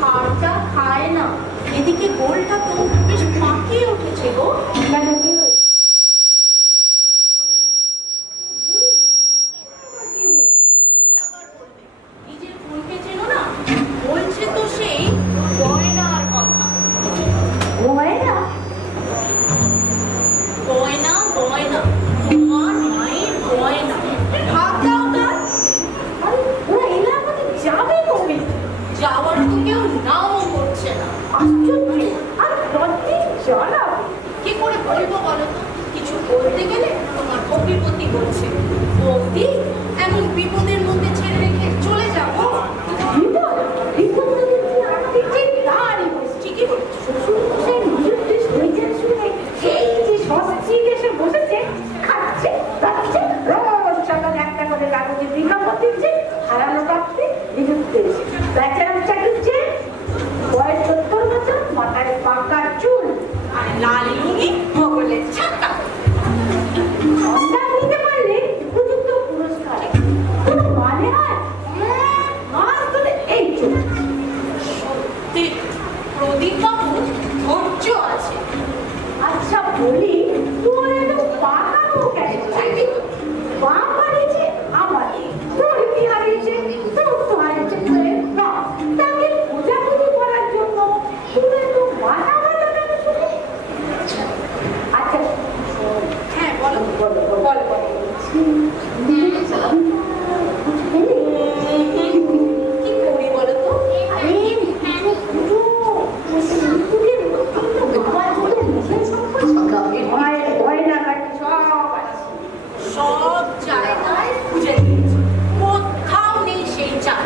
হাড়টা খায় না। এদিকে গোলটা তো বেশ পাকিয়ে উঠেছে গো। কেন কি হয়েছে? নিজের বোনকে চেনো না? বলছে তো সেই গয়নার কথা। গয়না? গয়না গয়না, তোমার মায়ের গয়না। হাত দাও তার। ওরা এলাকাতে যাবে কবে? যাওয়ার তো কেউ নাও করছে না। আশ্চর্য, আর প্রত্যেক জানাবে কি করে বলবো বলো তো? কিছু বলতে গেলে তোমার অভিপত্তি বলছে। বৌদি, এমন বিপদের মধ্যে ছেড়ে রেখে চলে যাবো? বিপদ? বিপদ আমাদের যে তারই বলছে। ঠিকই বলছো। শ্বশুর মশাই নিজের দেশ হয়েছেন শুনে এই যে সস্ত্রীক এসে বসেছে, খাচ্ছে তাচ্ছে, রোজ সকালে একটা করে কাগজে বিজ্ঞাপন দিচ্ছে, হারানো প্রাপ্তি নিযুক্তি এসে বেচারাম চাটুচ্ছে, বয়স 70 বছর, মাথায় পাকা চুল আর লাল লুঙ্গি, বগলে ছাতা। সন্তান নিতে পারলে উপযুক্ত পুরস্কার কোনো মানে হয়? মাস ধরে এই চুল। সত্যি প্রদীপ বাবু ধৈর্য আছে। আচ্ছা বলি, তোর এত পাকানো কেন? বাপ হারিয়েছে, আমারই তোর কি হারিয়েছে? তোর তো হারিয়েছে না, তাকে খোঁজাখুঁজি করার জন্য তোর এত মাথা ব্যথা কেন শুনে? আচ্ছা হ্যাঁ বলো বলো বলো বলো। কি করি বলো তো? আরে সব জায়গায় খুঁজে দিয়েছি, কোথাও নেই সেই চাল।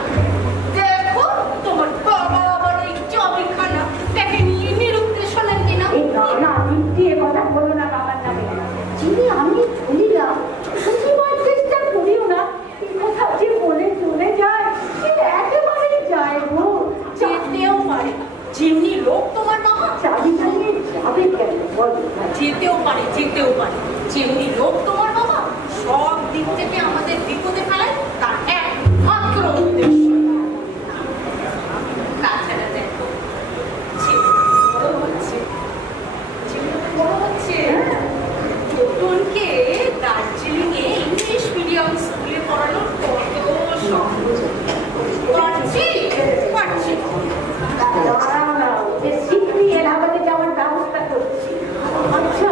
দেখো তোমার বাবা আবার এই জবিখানা তাকে নিয়ে নিরুদ্দেশ হলেন কিনা। এই না দিক দিয়ে কথা বলো না বাবার নামে। যিনি আমি চলিলাম বুঝিবার চেষ্টা করিও না, এই কথা যে বলে চলে যায় সেটা একেবারেই যায় গো। যেতেও পারে, যেমনি লোক তোমার বাবা। চাবি চালিয়ে যাবে কেন বল? যেতেও পারে, যেতেও পারে, যেমনি লোক তোমার বাবা। সব দিক থেকে আমাদের বিপদে ফেলায় তার একমাত্র উদ্দেশ্য। তাছাড়া দেখো বড় হচ্ছে, বড় হচ্ছে। ছোটনকে দার্জিলিং এ ইংলিশ মিডিয়াম স্কুলে পড়ানোর কত শখ। পারছি পারছি যে শীঘ্রই এলাহাবাদে যাওয়ার ব্যবস্থা করছি। আচ্ছা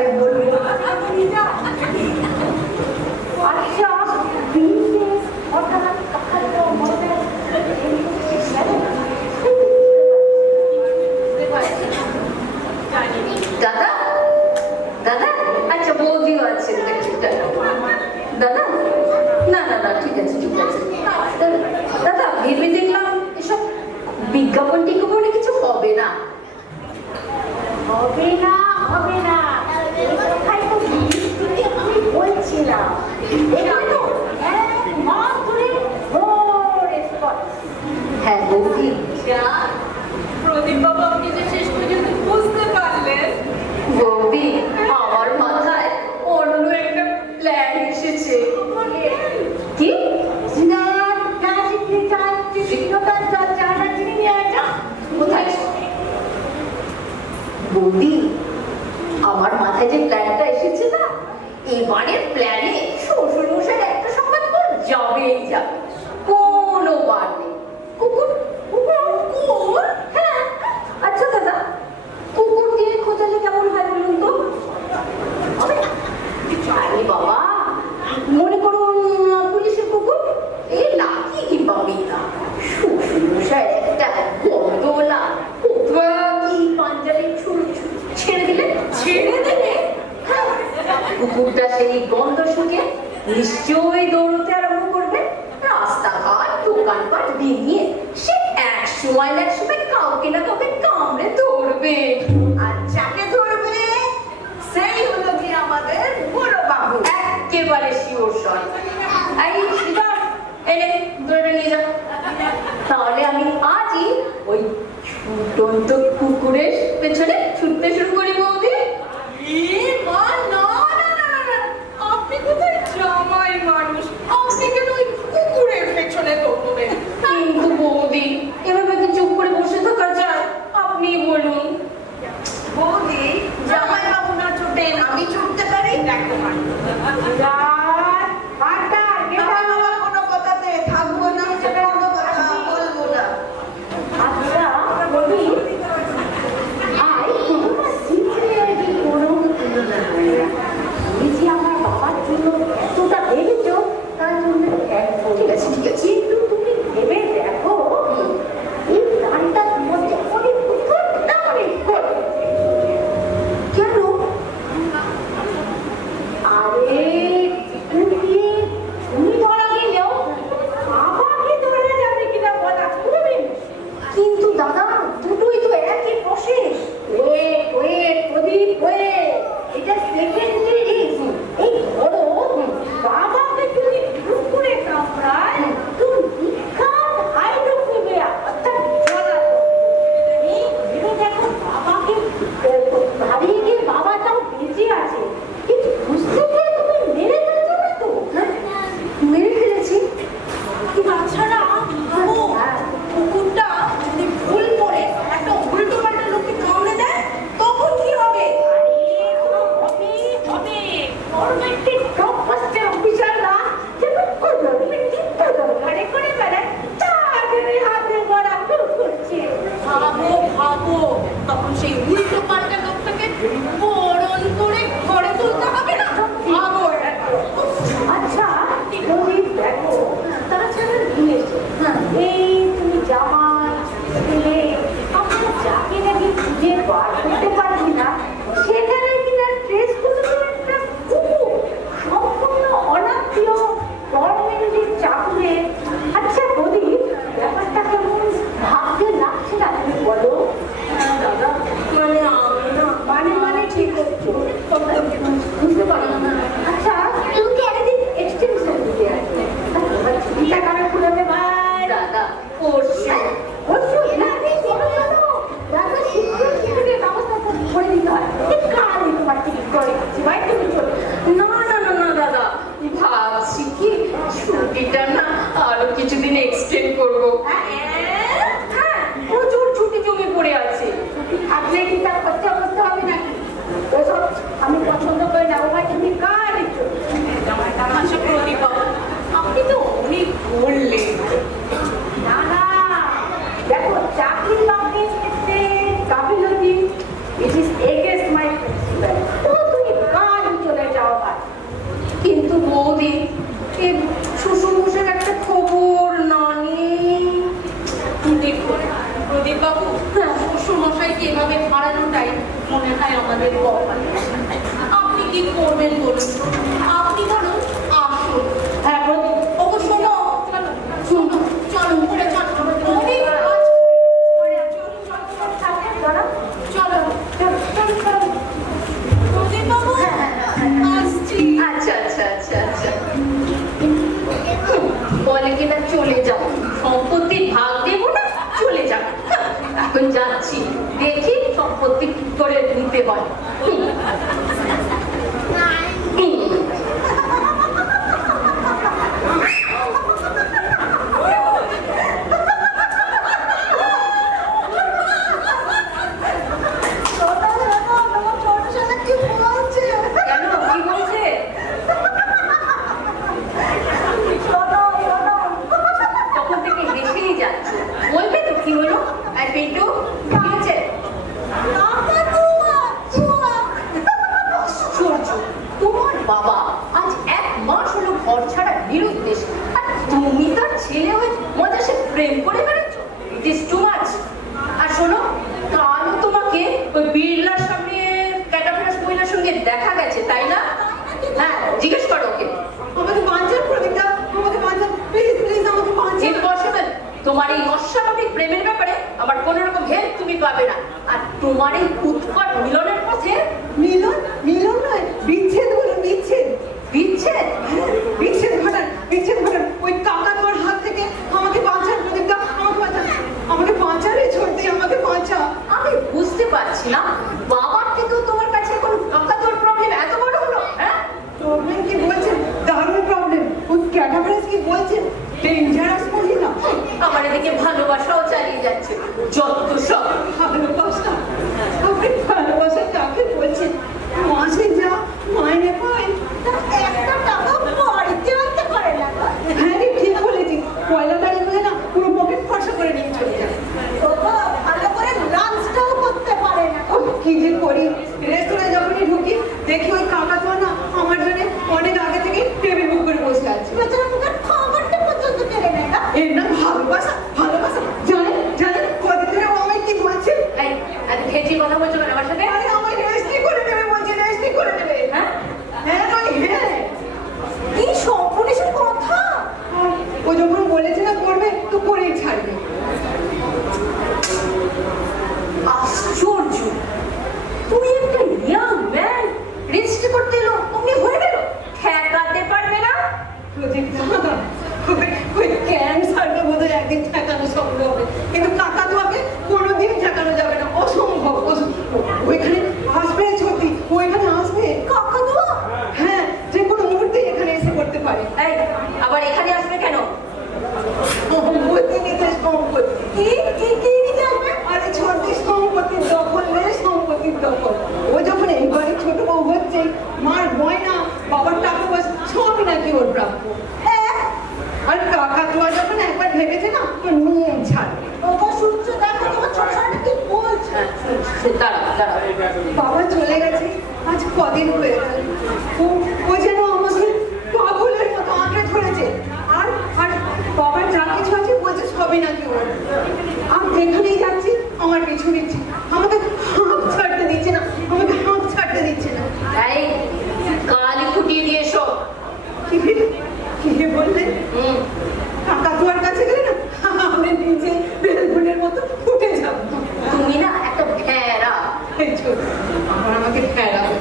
তাই বলবো। আচ্ছা দিনে হঠাৎ কালো মনে দাদা দাদা আচ্ছা বৌদিও আছে দাদা না না না ঠিক আছে দাদা ভেবে দেখলাম এসব বিজ্ঞাপন টিজ্ঞাপনে কিছু হবে না হবে না হবে না কোথায় তো আমি বলছিলাম এখানে তো এক মাস ধরে হ্যাঁ বৌদি প্রদীপ বাবু আপনি যে শেষ পর্যন্ত বুঝতে পারলেন বৌদি আমার মাথায় অন্য একটা প্ল্যান এসেছে কি না না শিখতে চাচ্ছি শিক্ষকার চাটা চিনি নিয়ে আসা কোথায় বৌদি আমার মাথায় যে প্ল্যানটা এসেছে না এবারের প্ল্যানে শ্বশুর মশাই একটা সংবাদ পর যাবেই যাবে কোনো বার নেই কুকুর কুকুর হ্যাঁ আচ্ছা দাদা কুকুর দিয়ে খোঁজালে কেমন হয় বলুন তো আরে বাবা মনে করুন পুলিশের কুকুর এই লাঠি কিংবা বিনা শ্বশুর মশাই একটা গন্ধওয়ালা কি পাঞ্জাবি ছেড়ে দিলে কুকুরটা সেই গন্ধ শুকে নিশ্চয়ই দৌড়তে আরম্ভ করবে রাস্তাঘাট দোকানপাট ডিঙিয়ে সে এক সময় কাউকে না কাউকে কামড়ে ধরবে আর যাকে ধরবে সেই হলো কি আমাদের বড় বাবু একেবারে শিওর শট এই সীতা এনে ধরে নিয়ে যা তাহলে আমি আজই ওই ছুটন্ত কুকুরের পেছনে ছুটতে শুরু করি বৌদি আপনি কোথায় জামাই মানুষ আপনি কেন ওই কুকুরের পেছনে দৌড়বেন কিন্তু বৌদি এভাবে কি চুপ করে বসে থাকা যায় আপনি বলুন বৌদি জামাই বাবু না ছুটেন আমি ছুটতে পারি দেখো কোনো কথাতে থাকবো না কোনো কথা বলবো না আচ্ছা বৌদি আয় কি এভাবে হারানোটাই মনে হয় আমাদের কপাল। আপনি কি করবেন বলুন, আপনি বলুন আসুন। হ্যাঁ বলুন। ওগো শোনো, শোনো, চলো উপরে চলো, অনেক কাজ চলো প্রদীপ বাবু, আসছি। আচ্ছা আচ্ছা আচ্ছা আচ্ছা বলে কিনা চলে যাও, সম্পত্তির ভাগ দেবো না, চলে যাও। এখন যাচ্ছি, দেখি সম্পত্তি কি করে নিতে হয়। কেন, কি বলছে? তখন থেকে হেসেই যাচ্ছে, বলবে তো কি হলো? আর পেটু কি হয়েছে? আশ্চর্য, তোমার বাবা আজ 1 মাস হলো ঘর ছাড়া নিরুদ্দেশ, আর তুমি তার ছেলে হয়ে মজা সে প্রেম করে বেড়াচ্ছ। It is too much. আর শোনো, কালও তোমাকে ওই বিড়লার সামনে ক্যাটাফিরাস মহিলার সঙ্গে দেখা গেছে, তাই না? হ্যাঁ, জিজ্ঞেস করো ওকে। আমাকে বাঁচান প্রদীপদা, আমাকে বাঁচান, প্লিজ প্লিজ আমাকে বাঁচান। ইম্পসিবল। তোমার এই অস্বাভাবিক প্রেমের ব্যাপারে আমার কোন রকম হেল্প তুমি পাবে না। আর তোমার এই উৎকট মিলনের পথে মিলন, মিলন নয়, বিচ্ছেদ বলুন, বিচ্ছেদ। বিচ্ছেদ। হ্যাঁ, বিচ্ছেদ ঘটান, বিচ্ছেদ ঘটান। ওই কাকা তোমার হাত থেকে আমাকে বাঁচান প্রদীপদা, আমাকে বাঁচান, আমাকে বাঁচান রে ছোটদি, আমাকে বাঁচা। আমি বুঝতে পারছি না, বাবার থেকেও তোমার কাছে কোনো কাকাতুয়ার প্রবলেম এত বড় হলো। হ্যাঁ, প্রবলেম কি বলছেন? দারুণ প্রবলেম। ওই ক্যাটাফিরাস কি বলছেন? ডেঞ্জারাস মহিলা। আমার এদিকে ভালোবাসাও চালিয়ে যাচ্ছে, যত সব। ভালোবাসা? আপনি ভালোবাসা কাকে বলছেন? মাসে যা মাইনে পাই তা একটা টাকা বাড়িতে আনতে পারে না। হ্যাঁ রে, ঠিক বলেছি। পয়লা তারিখ হলে না পুরো পকেট খরচা করে নিয়ে চলে যায়। ভালো করে লাঞ্চটাও করতে পারে না। কি যে করি, রেস্তোরাঁয় যখনই ঢুকি দেখি ওই কাকা তো না আমার জন্য অনেক আগে থেকে টেবিল বুক করে বসে আছে। বেচারা মুখের খাবারটা পর্যন্ত কেড়ে নেয় না। এর নাম ভালোবাসা? ভালোবাসা? জানেন জানেন কদিন ধরে ও আমায় কি বলছে? এই এত খেঁচিয়ে কথা বলছো কেন আমার সাথে? আরে আমায় রেজিস্ট্রি করে নেবে বলছে, রেজিস্ট্রি করে নেবে। হ্যাঁ, হ্যাঁ নয় হ্যাঁ। কি সম্পূর্ণের কথা? ও যখন বলেছে না করবে তো করেই ছাড়বে। আশ্চর্য, তুমি একটা ইয়াং ম্যান রেজিস্ট্রি করতে এলো, তুমি হয়ে গেল, ঠেকাতে পারবে না? প্রদীপদা, ওই ক্যান্সারটা বোধহয় একদিন ঠেকানো সম্ভব হবে, কিন্তু কাকা তোমাকে কোনোদিন ঠেকানো যাবে না, অসম্ভব। ওইখানে আসবে ছোটি, ওইখানে আসবে। কাকা তো হ্যাঁ, যে কোনো মুহূর্তে এখানে এসে করতে পারে। এই আবার এখানে আসবে কেন? সম্পত্তি নিতে, সম্পত্তি কি কি কি নিতে আসবে? আরে ছোটি, সম্পত্তির দখল রে, সম্পত্তির দখল। ও যখন এই বাড়ির ছোট বউ হচ্ছে, মার গয়না, বাবার টাকা পয়সা সবই নাকি ওর প্রাপ্য। আর কাকা তোয়া যখন একবার ভেবেছে না তো নিয়ে ছাড়বে। বাবা সূর্য দেখো তোমার ছোট ছোট কি বলছে। দাঁড়াও দাঁড়াও, বাবা চলে গেছে আজ কদিন হয়ে গেল। ও যেন আমাকে পাগলের মতো আঁকড়ে ধরেছে। আর আর বাবার যা কিছু আছে বলছে সবই নাকি ওর। আর যেখানেই যাচ্ছি আমার পিছু নিচ্ছে, আমাকে হাঁপ ছাড়তে দিচ্ছে না, আমাকে হাঁপ ছাড়তে দিচ্ছে না। এই কালি ফুটিয়ে দিয়ে এসো। কি বললেন? কাকা তোয়ার কাছে গেলে না আমি নিজে বেলগুনের মতো ফুটে যাব। তুমি না একটা ভেড়া। এই ছোট, আবার আমাকে ভেড়া বলে।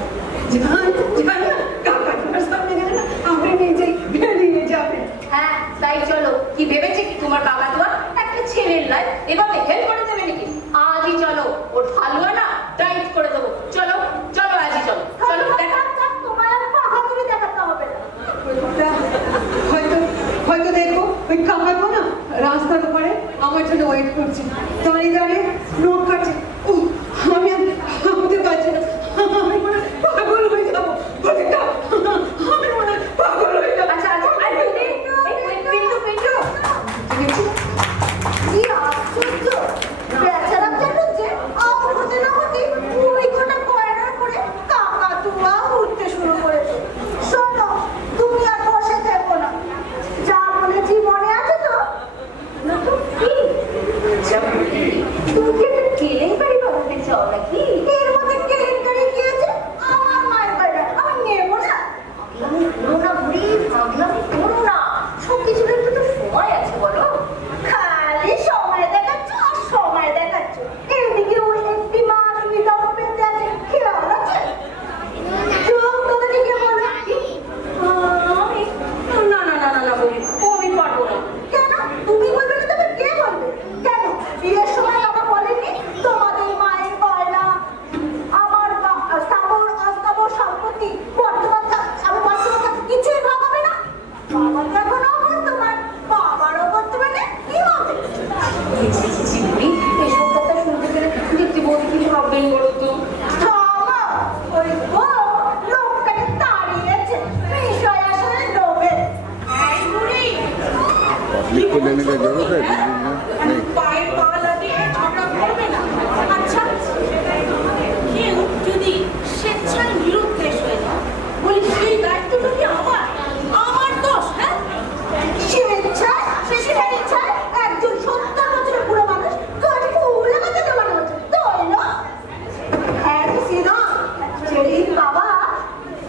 জান জান না, কাকা তোয়ার সামনে গেলে না আপনি নিজেই বেরিয়ে যাবেন। হ্যাঁ তাই চলো। কি ভেবেছে কি তোমার কাকাতুয়া একটা ছেলের লাইফ এভাবে হেল্প করে দেবে নাকি? আজই চলো। যেদিন বাবা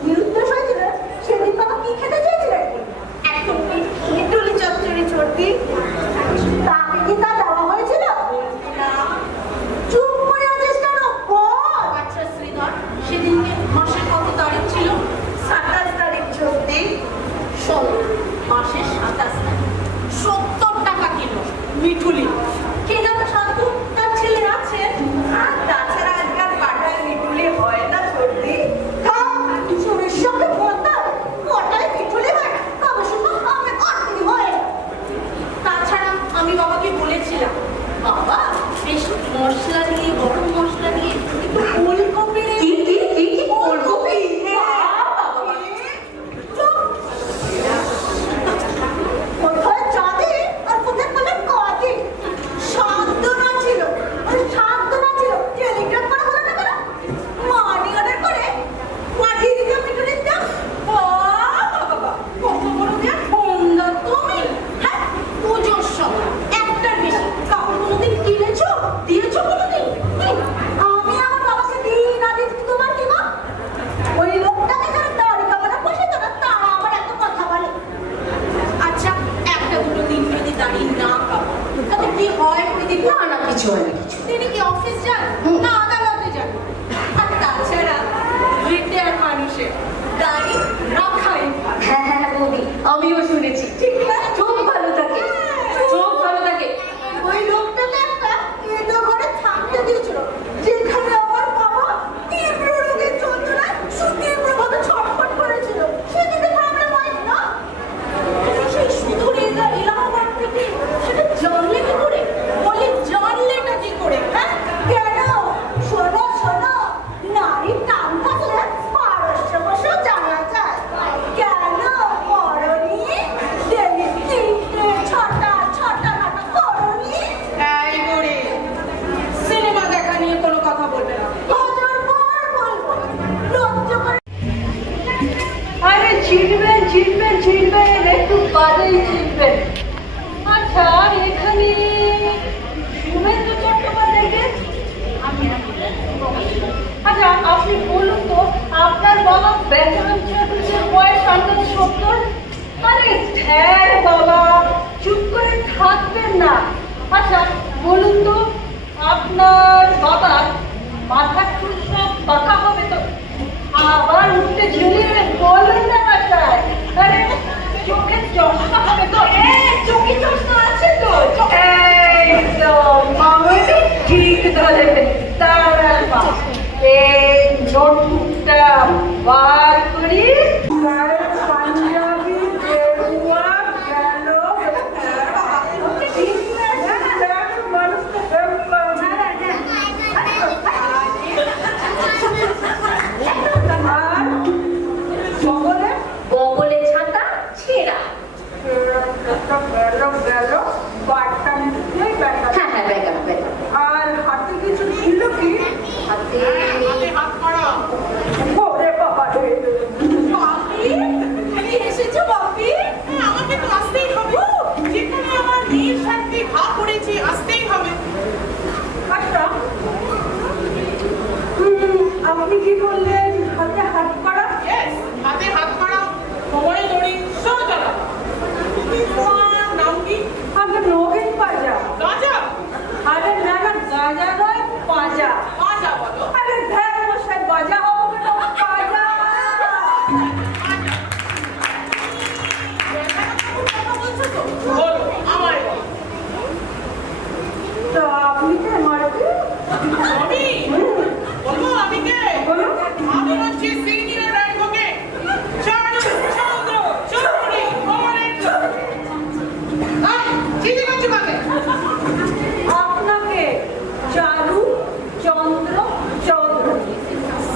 নিরুদ্দেশ হয়েছিল সেদিন বাবা কি খেতে চেয়েছিলেন? একদম ইডলি চচ্চড়ি চর্দি। তাকে কি তা দেওয়া হয়েছিল? না। চুপ করে আছিস কেন? বল। আচ্ছা শ্রীধর, সেদিনকে মাসের কত তারিখ ছিল? 27 তারিখ চলতি। শোনো, মাসের 27 তারিখ 70 টাকা কিলো মিঠুলি। কে জানো শান্তু তার ছেলে আছে? আর তাছাড়া আজকাল পাটায় মিঠুলি হয় না সর্দি। চুরির সঙ্গে কটায় মিঠুলি হয়? তবে শুধু আমি অর্থই হয়। তাছাড়া আমি বাবাকে বলেছিলাম, বাবা বেশ মশলা দিয়ে, গরম মশলা দিয়ে একটু ফুলকপি কি ফুলকপি? কোথায় চাঁদে আর কোথায় বলে কাঁদে? সান্ত্বনা ছিল, সান্ত্বনা ছিল। টেলিগ্রাম করা হলো না কেন? মানি অর্ডার করে পাঠিয়ে দিতে মিঠুলির দাম। বাবা কত বড় দেয়া ফোনটা তুমি। হ্যাঁ, পুজোর সময় একটার বেশি কাপড় কোনোদিন কিনেছো, দিয়েছো কোনোদিন? আমি আমার বাবাকে দিই না দিই তোমার কি মা? ওই লোকটাকে যারা দাড়ি কামানো পয়সা দেবে তারা আবার এত কথা বলে। আচ্ছা, একটা দুটো দিন যদি দাঁড়িয়ে না কাপড়, তাতে কি হয় দিদি? না কিছু হয় না কিছু। তিনি কি অফিস যান না আদালতে যান? আর তাছাড়া রিটায়ার মানুষের দাড়ি রাখাই ভালো। হ্যাঁ বৌদি, আমিও শুনেছি। ঠিক না? চোখ ভালো থাকে, চোখ ভালো থাকে। ওই লোকটাকে একটা এঁটো ঘরে থাকতে দিয়েছিল, যেখানে আমার বাবা তীব্র রোগের যন্ত্রণায় সুতীব্রভাবে ছটফট করেছিল। সেদিকে ভাবলে হয় না? সেই সুদূর এলাহাবাদ থেকে সেটা জানলে কি করে? বলি জানলেটা কি করে? হ্যাঁ, কেন? শোনো শোনো, নারীর নাম থাকলে পারস্য বসেও জানা যায়। কেন করনি? ডেলি 3টে 6টা 6টা নাটক করনি? এই বুড়ি, সিনেমা দেখা নিয়ে কোনো কথা বলবে না। হাজার বার বলবো, লজ্জা করে। আরে চিনবেন একটু বাদেই চিনবেন। আচ্ছা, এখানে শুভেন্দু চট্টোপাধ্যায়কে আচ্ছা আপনি বলুন তো, আপনার বাবা ব্যাকরণ চ্যাটার্জির বয়স আন্দাজ 70? আরে হ্যাঁ বাবা, চুপ করে থাকবেন না। আচ্ছা বলুন তো, আপনার বাবা মাথার চুল সব পাকা হবে তো? আবার উঠতে ঝুলিয়ে বলুন না বাসায়। আরে চোখে চশমা হবে তো? চোখে চশমা আছে তো? একদম মামনি ঠিক ধরেছেন। তার পাশ এই নোটবুকটা বার করি। পাঞ্জাবি গেরুয়া গেল মানুষ আর সকলে বগলে ছাতা ছেঁড়া। গেল বারটা নিশ্চয়ই ব্যাটা। হ্যাঁ ব্যাগ। আর হাতে কিছু ছিল কি? হাতে হাত করা। ওরে বাবা রে। বাপি, তুমি এসেছো বাপি? আমাকে তো আসতেই হবে। যেখানে আমার মেয়ের সাথে ঘা পড়েছে, আসতেই হবে। আচ্ছা আপনি কি বললেন হাতে হাত করা? Yes, হাতে হাত করা, কোমরে দড়ি, সব জানা। তোমার নাম কি? আগে নগেন পাজা। রাজা। আরে না গাজা নয়, পাজা। রাজা বলো। আরে ধ্যান মশাই, বাজা হবো কেন? পাজা। কথা বলছো তো? বলো, আমায় বলো। তো আপনি কে মারবে? আমি? বলবো আমি কে? বলুন। আমি হচ্ছি senior advocate Charu Chandra Chowdhury comrade. চিঠি করছো কাকে? আপনাকে Charu Chandra Chowdhury.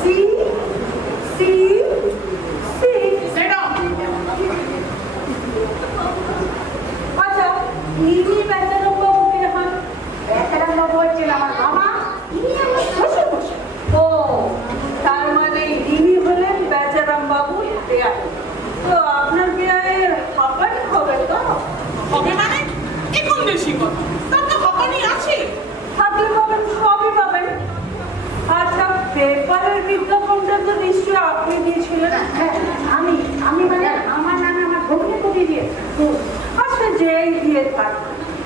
C C C. সেটা আচ্ছা, ইনি বেচারাম বাবু কে হন? বেচারাম বাবু হচ্ছেন আমার বাবা, ইনি আমার শ্বশুর মশাই। ও, তার মানে ইনি হলেন বেচারাম বাবু দেয়াল। তো আপনার বিয়ের হাঁপানি হবে তো? হবে মানে? এ কোন দেশি কথা? তার তো হাঁপানি আছে। থাকলে পাবেন, সবই পাবেন। আচ্ছা পেপারের বিজ্ঞাপনটা তো নিশ্চয়ই আপনি দিয়েছিলেন। হ্যাঁ, আমি মানে আমার নামে আমার ভগ্নি কবি দিয়ে। আচ্ছা, যেই দিয়ে থাক,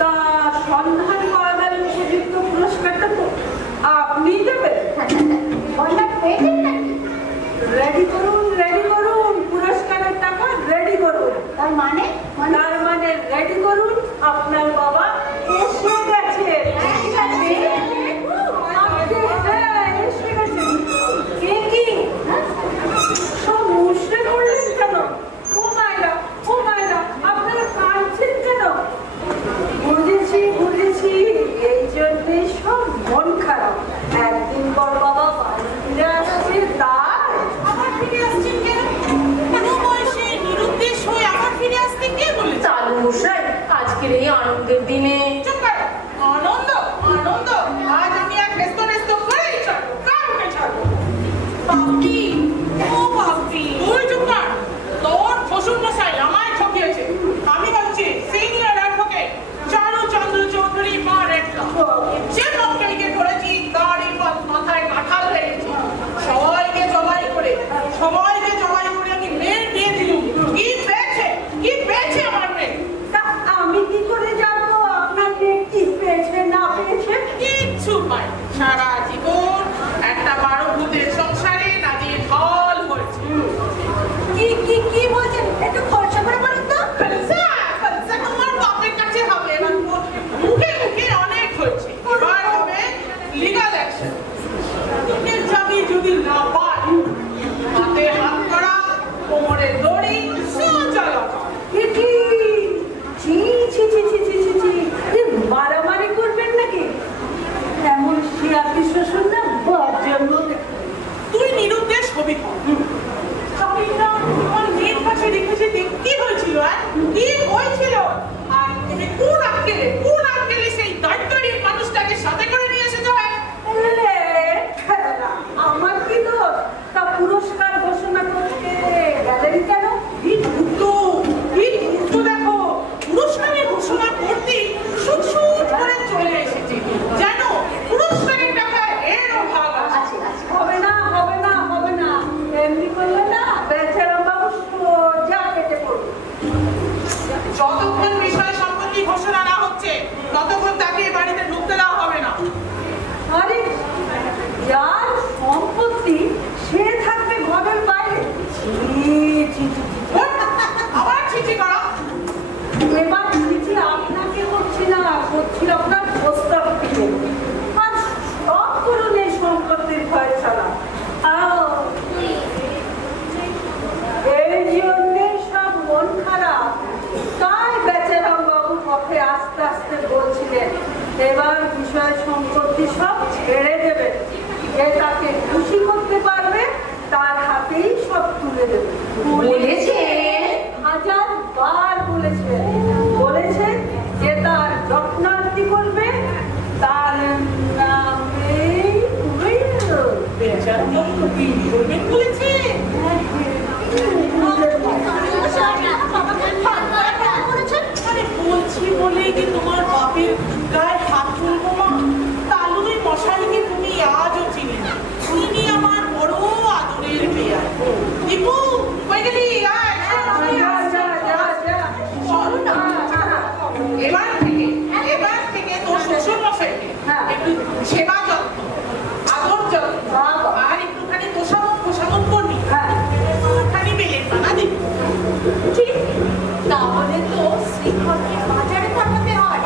তা সন্ধান করা গেল উপযুক্ত পুরস্কারটা তো আপনি দেবেন। বলটা পেয়েছেন নাকি? রেডি করুন, পুরস্কারের টাকা রেডি করুন। তার মানে তার মানে রেডি করুন, আপনার বাবা এসে গেছে। এসে গেছে। কে কি? সব মুষড়ে পড়লেন কেন? ও মায়েরা, আপনারা কাঁদছেন কেন? বুঝেছি, এই জন্যে সব মন খারাপ। একদিন পর বাবা বাড়ি ফিরে আসছে, তাই আবার ফিরে আসছেন কেন? কোনো বয়সে নিরুদ্দেশ হয়ে আবার ফিরে আসতে কে বলেছে? চালু মশাই, আজকের এই আনন্দের দিনে চুপ কর। আনন্দ আজ আমি আর ব্যস্ত করেই ছাড়বো, কাউকে ছাড়বো না। বাপি, ও বাপি, তুই চুপ কর। তোর শ্বশুর মশাই আমায় ঠকিয়েছে। আমি বলছি সিনিয়র অ্যাডভোকেট চারুচন্দ্র চৌধুরী মা রেখা, যে মক্কেলকে ধরেছি তার এবার মাথায় কাঁঠাল লেগেছে। সবাইকে জবাই করে আমি মেয়ের বিয়ে দিলুম। কি পেয়েছে আমার মেয়ে? তা আমি কি করে জানবো আপনার মেয়ে কি পেয়েছে না পেয়েছে? কিচ্ছু পাই। সারা জীবন একটা 12 ভূতের সংসারে নাজিয়ে ঢল হয়েছে। কি বলছেন? একটু খরচা করে বলুন তো। খরচা তোমার বাপের কাছে হবে। এবার মুখে অনেক হয়েছে। এবার হবে লিগাল অ্যাকশন। দুধের চাবি যদি না পাই, হাতে হাত করা, কোমরে দড়ি, সোজা লাগা। ছি, মারামারি করবেন নাকি? এমন শিয়াতি শ্বশুর না জন্ম। তুই নিরুদ্দেশ হবি কর। চাবিটা আমার মেয়ের কাছে রেখেছে, কি হয়েছিল? কি হয়েছিল? আর তুমি কোন আক্কেলে সেই দায়িত্বহীন মানুষটাকে সাথে করে নিয়ে এসেছো? আমার কি দোষ? তা পুরস্কার ঘোষণা করতে গেলেন কেন? দেখো, পুরস্কারের ঘোষণা করতে সুট করে চলে এসেছে। জানো, পুরস্কারের টাকা এরও ভাগ আছে। হবে না। এমনি করলে না বেচারা বাবু সোজা কেটে পড়বে। যতক্ষণ বিষয় সম্পত্তি ঘোষণা না হচ্ছে ততক্ষণ তাকে এ বাড়িতে ঢুকতে দেওয়া হবে না। আরে যার সম্পত্তি সে থাকবে ঘরের বাইরে। আবার চিঠি করা। এবার চিঠি আপনাকে করছি আপনার প্রস্তাব থেকে। আর সব করুন এই সম্পত্তির ফয়সালা। এই জন্যে সব মন খারাপ। তাই বেচারাম বাবু পথে আস্তে বলছিলেন এবার বিষয় সম্পত্তি সব ছেড়ে দেবেন। যে তাকে খুশি করতে পারবে তার হাতেই সব তুলে দেবে। বলেছেন? 1000 বার বলেছেন যে তার যত্নার্থী করবে, তার নামেই বেচারা কি করবেন বলেছে? আরে বলছি বলেই কি তোমার বাপের গায়ে হাত তুলবো মা? তালুই মশাইকে তুমি আজও চিনি না। তিনি আমার বড় আদরের মেয়ে। দীপু, কই গেলি? আয়, এবার থেকে তোর শ্বশুর মশাইকে একটু সেবা যত্ন, আদর যত্ন আর একটুখানি তোষামত করবি। খালি বেলের পানা দিবি। ঠিক? তাহলে তো শ্রীঘরকে বাজারে পাঠাতে হয়।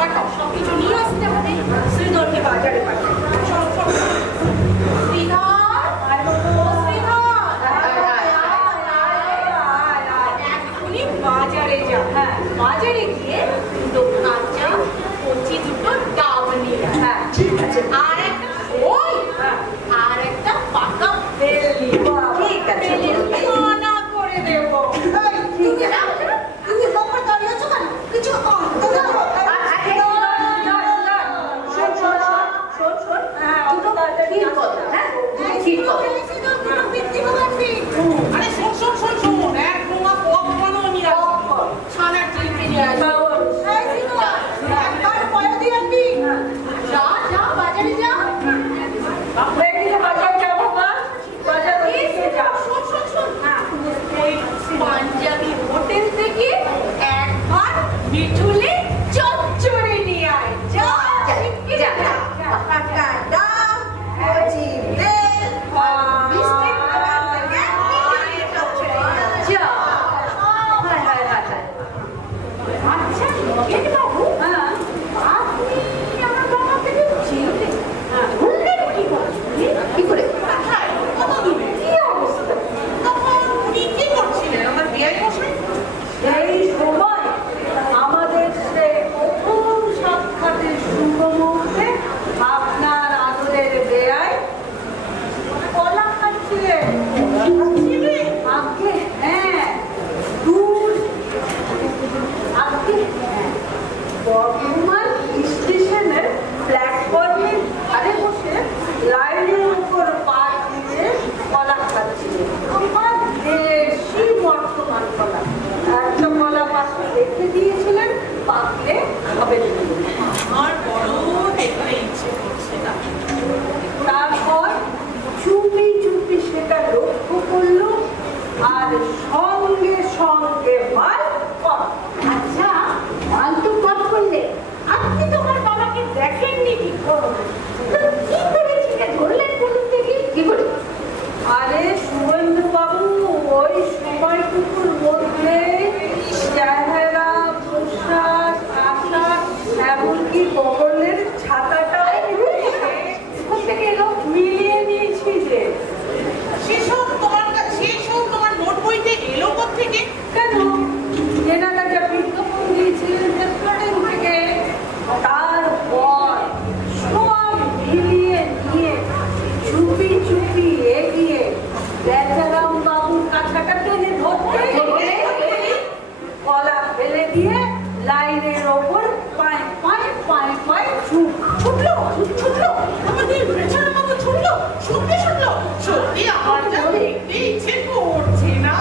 সত্যি আমার যা দেখতে ইচ্ছে করছে না।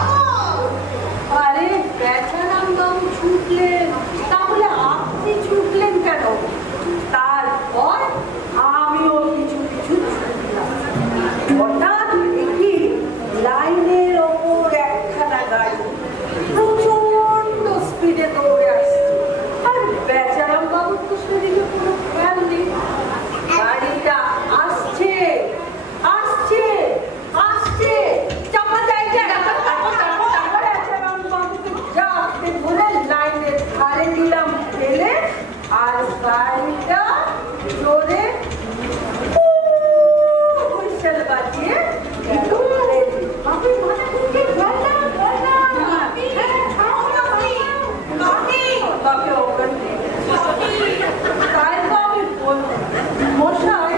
আরে বেচারাম বাবু ছুটলেন, তাহলে আপনি ছুটলেন কেন? তারপর আমিও পিছু পিছু ছুটলাম। হঠাৎ দেখি লাইনের ওপর একখানা গাড়ি প্রচন্ড স্পিডে দৌড়ে আসছে, আর বেচারাম বাবুর তো সেদিকে কোনো খেয়াল নেই। গাড়িটা আসছে আসছে আসছে, চাপা যায় বেচারাম বাবুকে জাপটে ধরে লাইনের ধারে দিলাম ফেলে, আর গাড়িটা জোরে হুইসেল বাজিয়ে মশাই,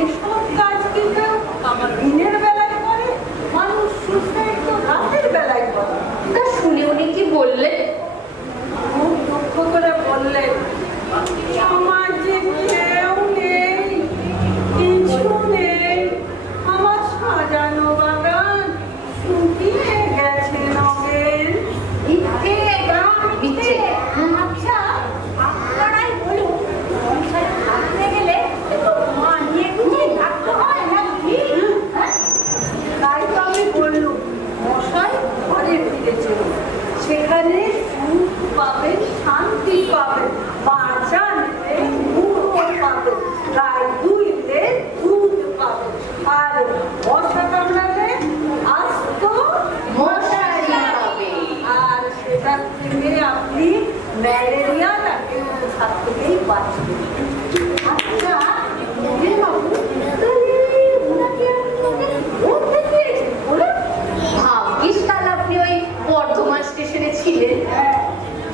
এসব কাজ কি কেউ দিনের বেলায় করে? মানুষ সুসাইড তো রাতের বেলায় করে। তা শুনে উনি কি বললেন? খুব দুঃখ করে বললেন, আমার যে কেউ নেই, কিছু নেই, আমার সাজানো বাগান শুকিয়ে গেছে নগেন। আচ্ছা, আপনারাই বলুন, সংসারে থাকতে গেলে একটু মানিয়ে গুছিয়ে থাকতে হয় নাকি? হ্যাঁ? তাই তো আমি বললুম, মশাই ঘরে ফিরেছে, সেখানে সুখ পাবেন, শান্তি পাবেন, বাঁচা নিলে মুড়ো পাবেন, গায়ে দুইলে দুধ পাবেন, আর মশা কামড়ালে আস্ত মশারি পাবে। আর সেটার থেকে আপনি ম্যালেরিয়া তাকে হাত থেকেই বাঁচবেন। আচ্ছা, নবীন বাবু, তাহলে ওনাকে আপনাকে বলতে পেরেছেন বলুন? ভাগ্যিস কাল আপনি ওই বর্ধমান স্টেশনে ছিলেন।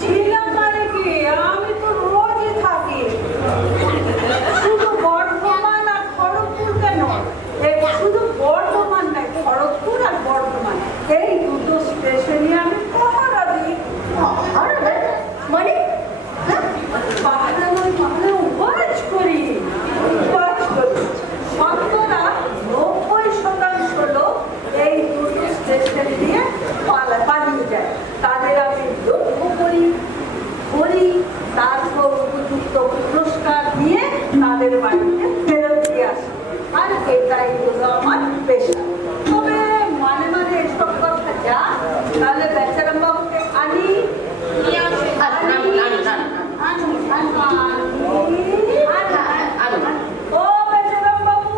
ছিলাম মানে কি, আমি তো রোজই থাকি। শুধু বর্ধমান আর খড়গপুর কেন, এই শুধু বর্ধমান নয়, খড়গপুর আর বর্ধমান, এই দুটো স্টেশনে আমি পাহারা দিই। মানে পাহারা নয়, পাহারা ওয়াচ করি। শতকরা 90% লোক এই দুটো স্টেশন দিয়ে পালিয়ে যায়। তাদের আমি লক্ষ্য করি, ধরি, তারপর উপযুক্ত পুরস্কার দিয়ে তাদের বাড়িতে ফেরত দিয়ে আসি। আর এটাই হলো আমার পেশা। তবে মানে মানে এসব কথা যা, তাহলে বেচারাম বাবুকে আনি, নিয়ে আসি, ও বেচারাম বাবু,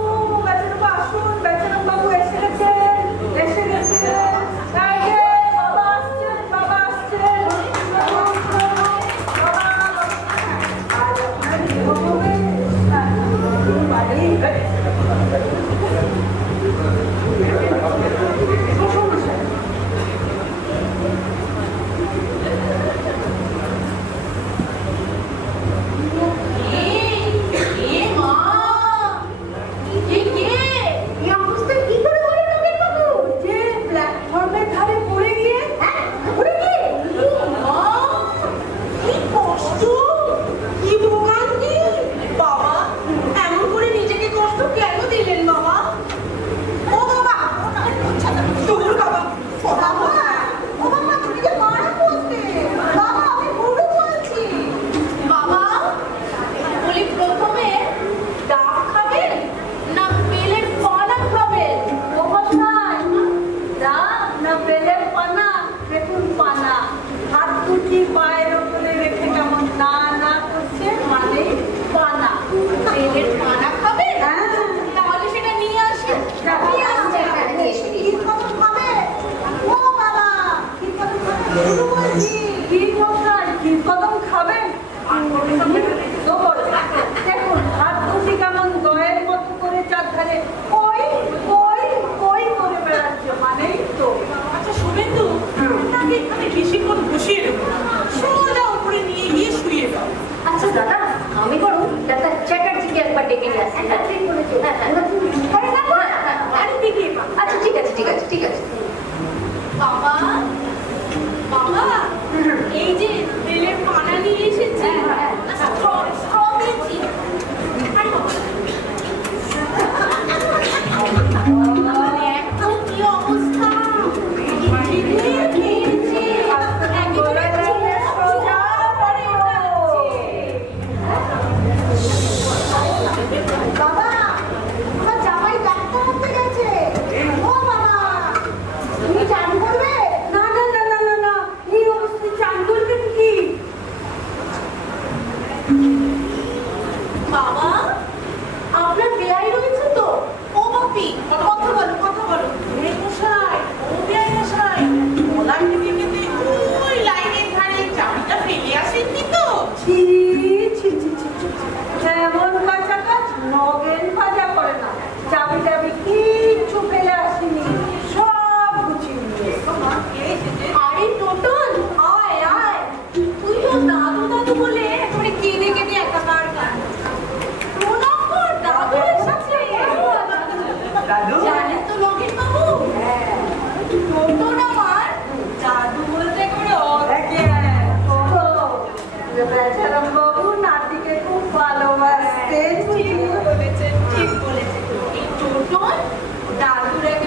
বেচারাম বাবু আসুন, বেচারাম বাবু এসে গেছেন, এসে গেছেন। এই যে বাবা আসছেন, বাবা আসছেন, আর আপনার গৃহবধূ বাড়ি যে প্ল্যাটফর্মের ধারে পড়ে গিয়ে বাবা, এমন করে নিজেকে কষ্ট কেন দিলেন বাবা? ও বাবা, দূর বাবা, ও বাবা, ও বাবা, তুমি যে মারা পড়তে। বাবা, আমি ভুল বলছি। বাবা, বলি প্রথমে ডাব খাবেন না বেলের পানা খাবেন? ও মশাই, ডাব না বেলের পানা? দেখুন পানা, হাত দুটি পায়ের ওপরে রেখে কেমন না না করছে, মানে পানা। বেলের পানা খাবেন? হ্যাঁ। তাহলে সেটা নিয়ে আসেন। নিয়ে আসছে, হ্যাঁ, নিয়ে এসো, নিয়ে কি এসো। খবর খাবে? ও বাবা, কি খবর খাবে? ভুল বলছি। কি মশাই, কি কদম খাবেন? দেখুন হাত দুটি কেমন দয়ের মতো করে চারধারে কই কই কই করে বেড়াচ্ছে, মানেই তো। আচ্ছা শুভেন্দু, আপনাকে এখানে বেশিক্ষণ বসিয়ে দেবো না, সোজা উপরে নিয়ে গিয়ে শুয়ে দাও। আচ্ছা দাদা, আমি বরং ডাক্তার চ্যাটার্জিকে একবার ডেকে নিয়ে আসি। হ্যাঁ, ঠিক বলেছো। হ্যাঁ, হ্যাঁ, আচ্ছা ঠিক আছে, ঠিক আছে, ঠিক আছে। বাবা, বাবা, এই যে বেলের পানা নিয়ে এসেছি, স্ট্র দিয়েছি। আরে বাবা, মানে একটা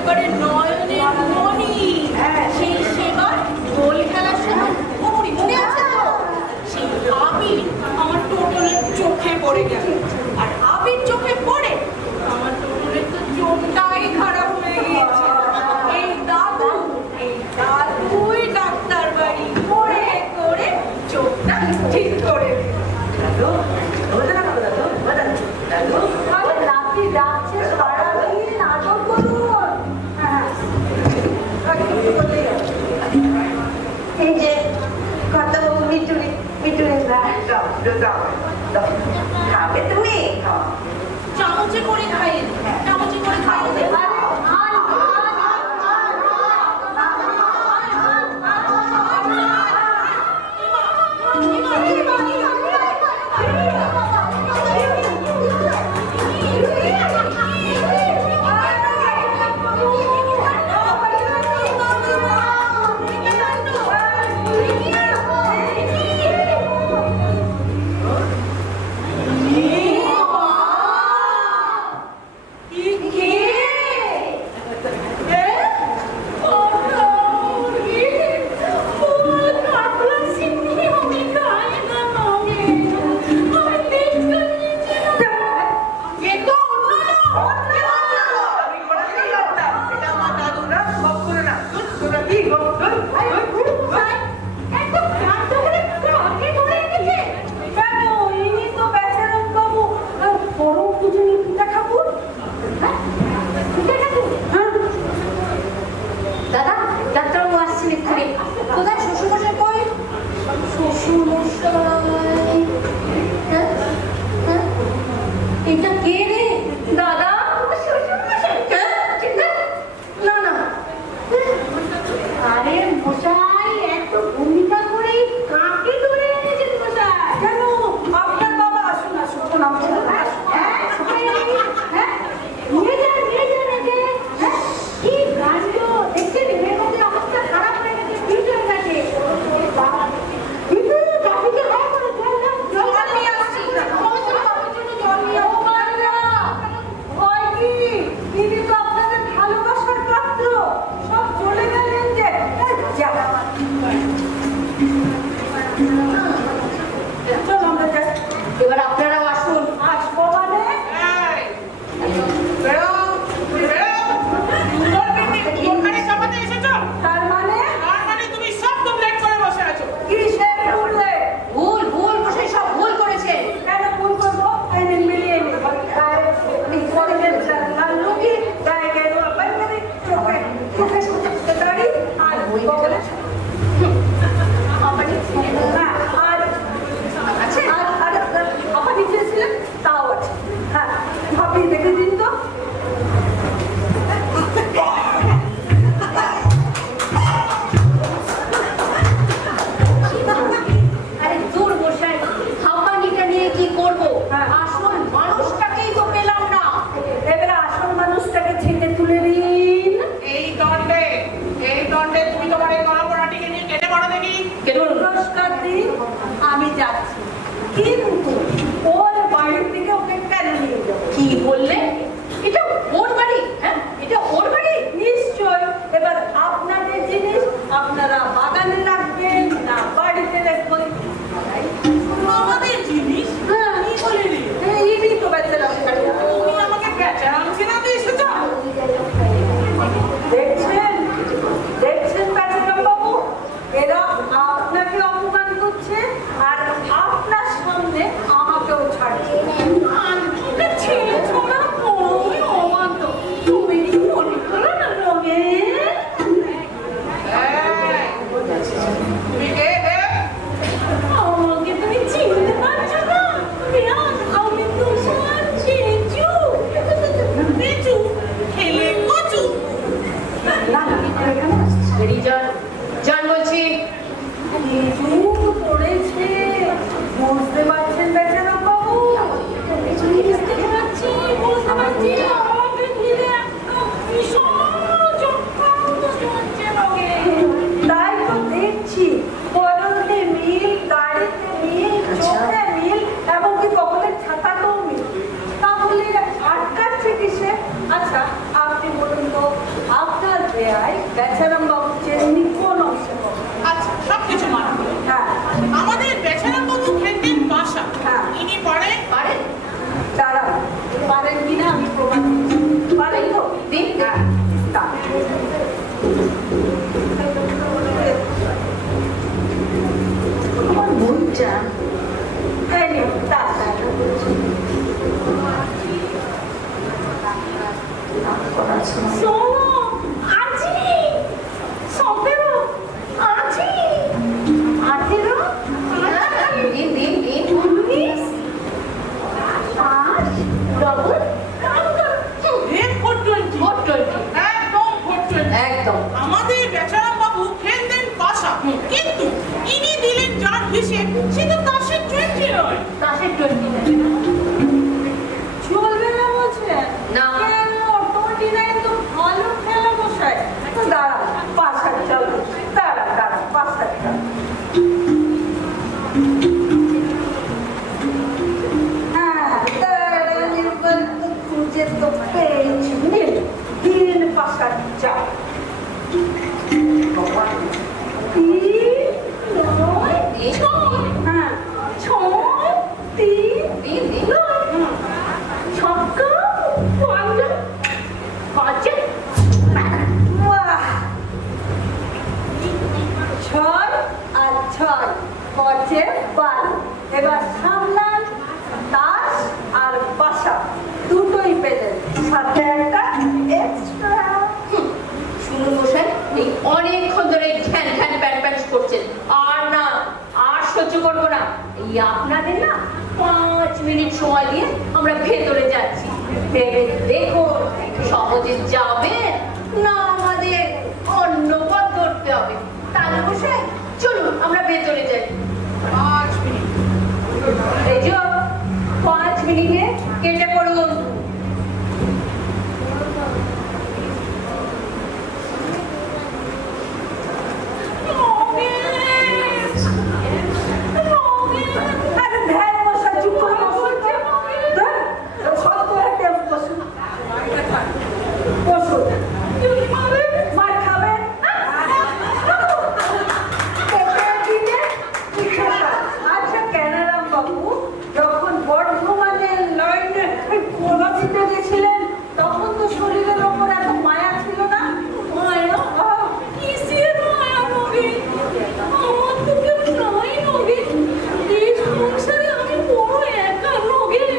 একেবারে নয়নের মণি। সেই সেবার গোল খেলার সময় অমনি মনে আছে তো? সেই আবির আমার টোটলের চোখে পড়ে গেল, আর আবির চোখে পড়ে আমার টোটলের তো চোখটাই খারাপ হয়ে গিয়েছে। এই দাদুই ডাক্তার বাড়ি করে করে চোখটা ঠিক করে দিল। রাত্রি ডাকছে সারাদিন আদর করুন। এই যে কত মিটুরি মিটুরি খাবে তুমি? চামচে করে খাইয়ে দে, চামচে করে খাইয়ে দে। দাদা, ডাক্তারবাবু আসছেন এক্ষুনি। কোথায় শ্বশুরমশাই? কই শ্বশুরমশাই? হ্যাঁ? হ্যাঁ? এটা কে রে দাদা? শ্বশুরমশাই? হ্যাঁ? ঠিক না? না না, আরে মশাই, এত ভূমিকা করে কাকে ধরে এনেছেন মশাই? কেন আপনার বাবা আসুন আসুন নিয়ে যান একে। কি কাণ্ড দেখছেন, মেয়ের মধ্যে অবস্থা খারাপ হয়ে গেছে, ফিট হয়ে গেছে। কিন্তু চাপিকে হাই করে জল নিয়ে আসছি। ভয় কি? তিনি তো আপনাদের ভালোবাসার পাত্র, সব চলে গেলেন যে। চল আমরা যাই। এবার আপনারাও আসুন। আসবো মানে তার মানে কিসের ভুলে? ভুল ভুল বসে সব ভুল করেছেন। কেন ভুল করবো? এই নিন মিলিয়ে নিন। আর লুঙ্গি, গায়ে গেরুয়া পাঞ্জাবি, চোখে দাড়ি, আর বগলে আপা নিচে ছিলেন তাও আছে। হ্যাঁ, ভাবি দেখে দিন তো। আরে দূর বসাই, হাঁপানিটা নিয়ে কি করবো? হ্যাঁ। আসল মানুষটাকেই তো পেলাম না। এবারে আসল মানুষটাকে ছিঁড়ে তুলে দিন। এই দণ্ডে তুমি তোমার এই গণপড়াটিকে নিয়ে কেটে পড়ো দেখি। পুরস্কার দিন, আমি যাচ্ছি, কিন্তু ওর বাড়ির থেকে ওকে কেন নিয়ে যাবো? কি বললে? এটা ওর বাড়ি? হ্যাঁ, এটা ওর বাড়ি? নিশ্চয়। এবার আপনাদের জিনিস আপনারা বাগানে রাখবেন না বাড়িতে রাখবেন? আমাদের জিনিস হ্যাঁ, কি বলে রে? ইনি তো বেচারা। তুমি আমাকে বেচারাম ছেড়াতে এসেছো? দেখছেন বেচারাম বাবু, এরা আপনাকে অপমান করছে আর আপনার সামনে একদম। আমাদের বেচারাম বাবু খেলতেন পাশা, কিন্তু ইনি দিলেন যার হিসেব, সে তো তাসের 20 নয়। তাসের 20 চলবে না বলছেন? না। কেন? 29 তো ভালো খেলা বসায়। তো দাঁড়া, পাশার চলো। দাঁড়া, পাশার চলো। হ্যাঁ, দাঁড়ানোর গল্প খুঁজে তো পেয়েছি। নীল, তিন পাশার চাল। 3, 9, 6। হ্যাঁ, 6, 3, 9। ছক্কা, পাঁচা, পাঁচে, বাহ! 6 আর 6, 5-এ 12। এবার সামলান তাস আর পাশা, দুটোই পেলেন, সাথে একটা এক্সট্রা। শুনুন মশাই, এই অনেকক্ষণ ধরে ঠ্যান ঠ্যান প্যাট প্যাট করছেন, আর না, আর সহ্য করবো না। এই আপনাদের না 5 মিনিট সময় দিয়ে আমরা ভেতরে যাচ্ছি, ভেবে দেখুন সহজে যাবেন না আমাদের অন্য পথ ধরতে হবে। তাহলে মশাই চলুন আমরা ভেতরে যাই। 5 মিনিট। এই যে 5 মিনিটে কেটে পড়ুন। আরে ধ্যান বসা, চুপ করে বসো। ধর, সব করে টেপ বসো। বসো। মার খাবেন? পেঁপে দিলে পিঠে খান। আচ্ছা, ক্যানারাম বাবু, যখন বর্ধমানের লাইনে কোলা দিতে গেছিলেন, তখন তো শরীরের ওপর এত মায়া ছিল না? মায়া? কিসের মায়া নবীন? আমার তো কেউ নাই নবীন। এই সংসারে আমি বড় একা নবীন।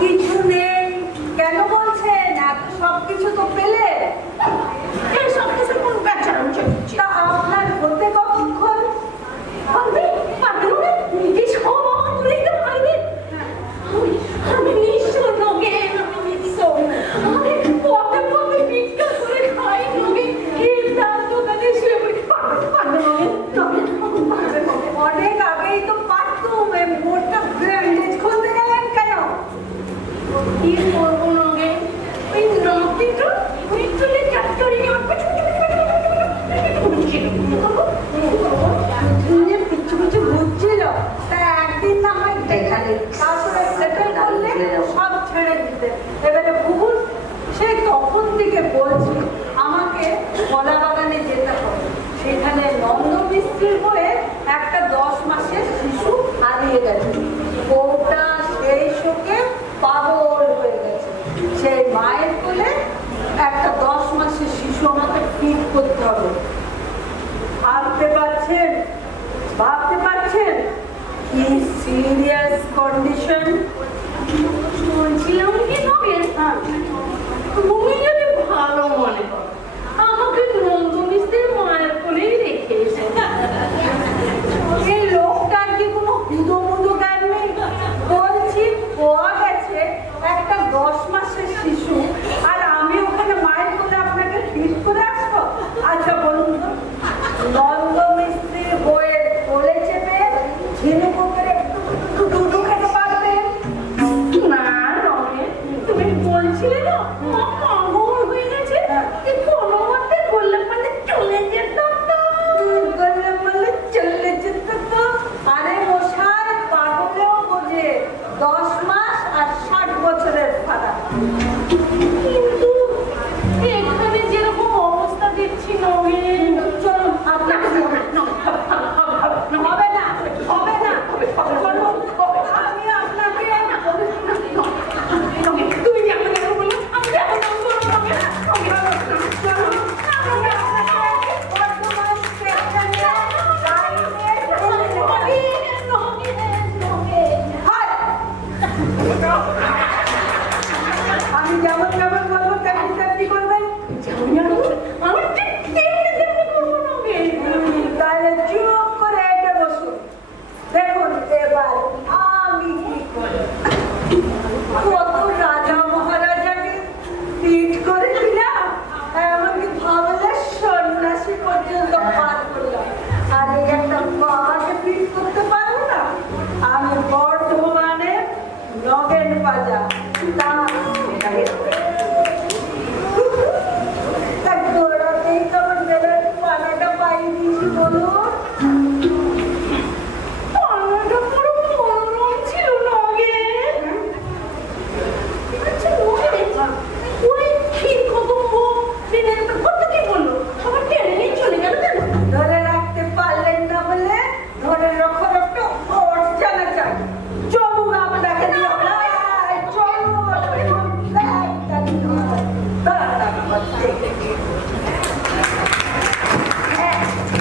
কিছু নেই কেন বলছেন? এত সবকিছু তো পেলে। এই সব কিছু কোন বেচারাম চলছে? তা আপনার হতে কতক্ষণ? পারবে? পারবে না? নিজে সব আমার তুলে দিতে পারবে? আমি নিঃস্ব নগেন, আমি নিঃস্ব। আমি পথে পথে ভিক্ষা করে খাই নগেন। এই দাম দোকানে শুয়ে পড়ি। পারবে নগেন? নগেন, পারবে নগেন। অনেক আগেই তো পারতুম। এই মোটটা ব্যান্ডেজ খুলতে গেলেন কেন? কি করবো নগেন? ওই নাতিটা ওই চুলে চাটরি আমার পিছু পিছু দুজনে পিছু পিছু ঘুরছিল। তা একদিন না হয় দেখালে, তারপরে সেটেল করলে সব ছেড়ে দিতে। এবারে ভুল, সেই তখন থেকে বলছি আমাকে কলা বাগানে যেতে হবে। সেখানে নন্দ মিস্ত্রির বয়ে একটা 10 মাসের শিশু হারিয়ে গেছে। বউটা সেই শোকে পাগল হয়ে গেছে। সেই মায়ের কোলে একটা 10 মাসের শিশু আমাকে ফিট করতে হবে। ভাবতে পারছেন? ভাবতে পারছেন কি সিরিয়াস কন্ডিশন? বলছিলাম কি নগেন? তুমি যদি ভালো মনে করো, আমাকে নন্দ মিস্ত্রির মায়ের কোলেই রেখে এসে। এই লোকটার কি কোনো হুদো মুদো জ্ঞান নেই? বলছি পাওয়া গেছে একটা 10 মাসের শিশু, আর আমি ওখানে মায়ের কোলে আপনাকে ফিট করে আসবো? আচ্ছা বলুন তো, নন্দ মিস্ত্রির বইয়ের কোলে চেপে ঝিনুক করে একটু দুধু খেতে পারবেন? না নগেন, তুমি বলছিলে না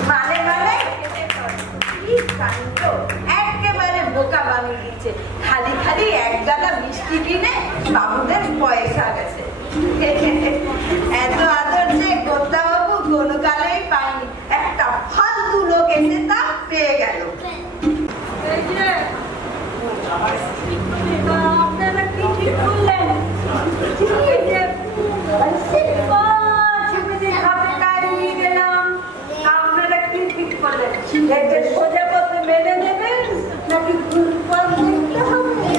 মানে মানে কি কাণ্ড, একেবারে বোকা বানিয়ে দিচ্ছে। খালি খালি এক গাদা মিষ্টি কিনে বাবুদের পয়সা গেছে। এত আদর যে গোদ্দাবাবু কোনো কালেই পায়নি, একটা ফালতু লোক এসে তা পেয়ে গেল। এই যে, আপনারা কি ঠিক করলেন? এই যে, ছবিতে খাপে গায়ে নিয়ে গেলাম, আপনারা কি ঠিক করলেন? এদের সোজা পথে মেনে নেবেন নাকি ঘুরপাক দেখতে হবে?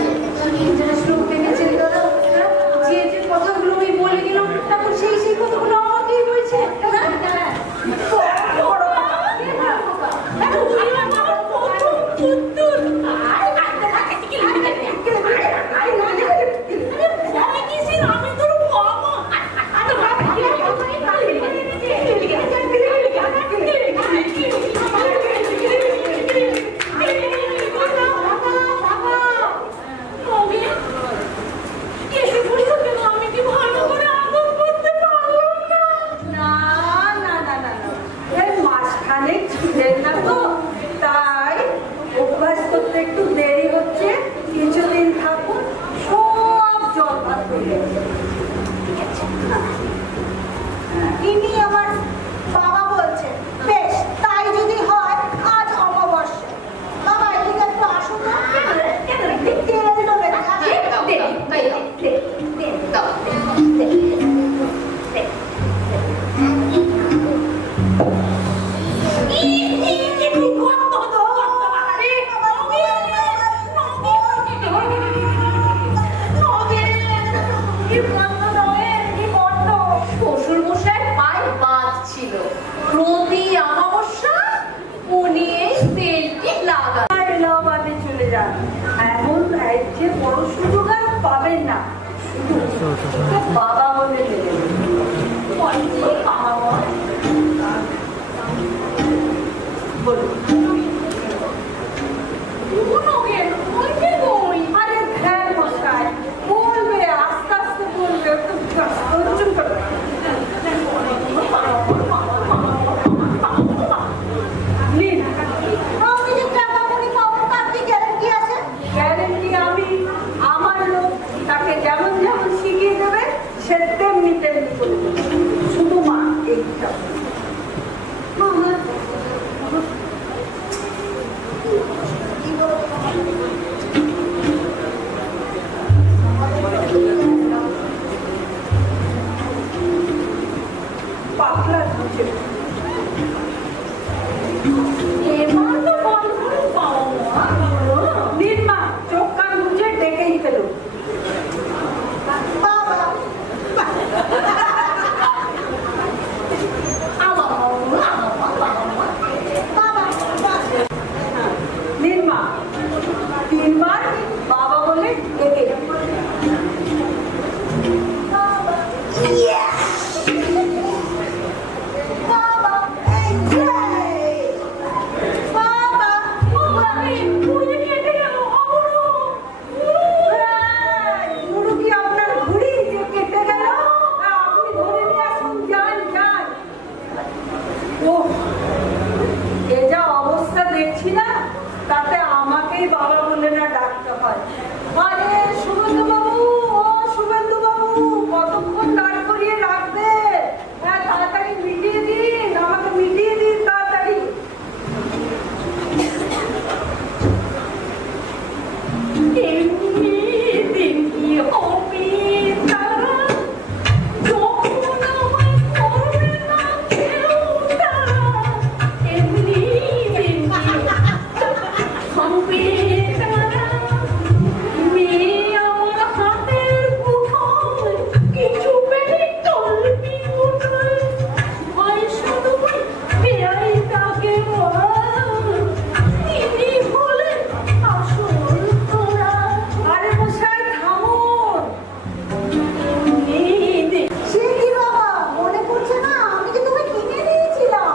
লোক দেখেছেন দাদা, যে যে কথাগুলো আমি বলে গেলাম তারপর সেই সেই কথাগুলো আমাকেই বলছে। না, না, না, না, না। এই মাসখানেক ছিলেন না তো, তাই অভ্যাস করতে একটু দেরি হচ্ছে। কিছুদিন থাকুন, সব জল ভাত হয়ে যাবে। ইনি আমার বাবা বলছে। বেশ, তাই যদি হয় আজ অমাবস্যা। বাবা এদিকে একটু আসুন না। তেল দেবে না? শ্বশুর মশাই পায়ে বাঁধ ছিল, প্রতি অমাবস্যা উনি এই তেলটি লাগান। আর এলাহাবাদে চলে যান। এমন এক যে বড় সুযোগ আর পাবেন না। শুধু বাবা বলে দেবেন। বলুন। আরে ধ্যান মশাই, বলবে, আস্তে আস্তে বলবে, একটু ধৈর্য ধরে। নিন। আমি যে টাকা করি পাবো তার কি গ্যারান্টি আছে? গ্যারেন্টি আমি, আমার লোক তাকে যেমন যেমন শিখিয়ে দেবে সে তেমনি তেমনি করে দেবে। শুধু মা এইটা পাতলা ধুচ্ছে। নিন মা, চোখ কান বুঝে ডেকেই ফেলুন। বাবা নিন মা, 3 বার বাবা বলে ডেকে বাবা এই যে বাবা মুরুকি আপনার ঘুড়ি যে কেটে গেল, আপনি ধরে নিয়ে আসুন। যান যান। ওহ, এ যা অবস্থা দেখছি না, তাতে আমাকেই বাবা বলে না ডাকতে হয়। আরে শুভেন্দু বাবু, ও শুভেন্দু বাবু, কতক্ষণ দাঁড় করিয়ে রাখবে? হ্যাঁ, তাড়াতাড়ি মিটিয়ে দিন, আমাকে মিটিয়ে দিন তাড়াতাড়ি। আরে মশাই থামুন। সে কি বাবা, মনে পড়ছে না আমি যে তোকে কিনে দিয়েছিলাম?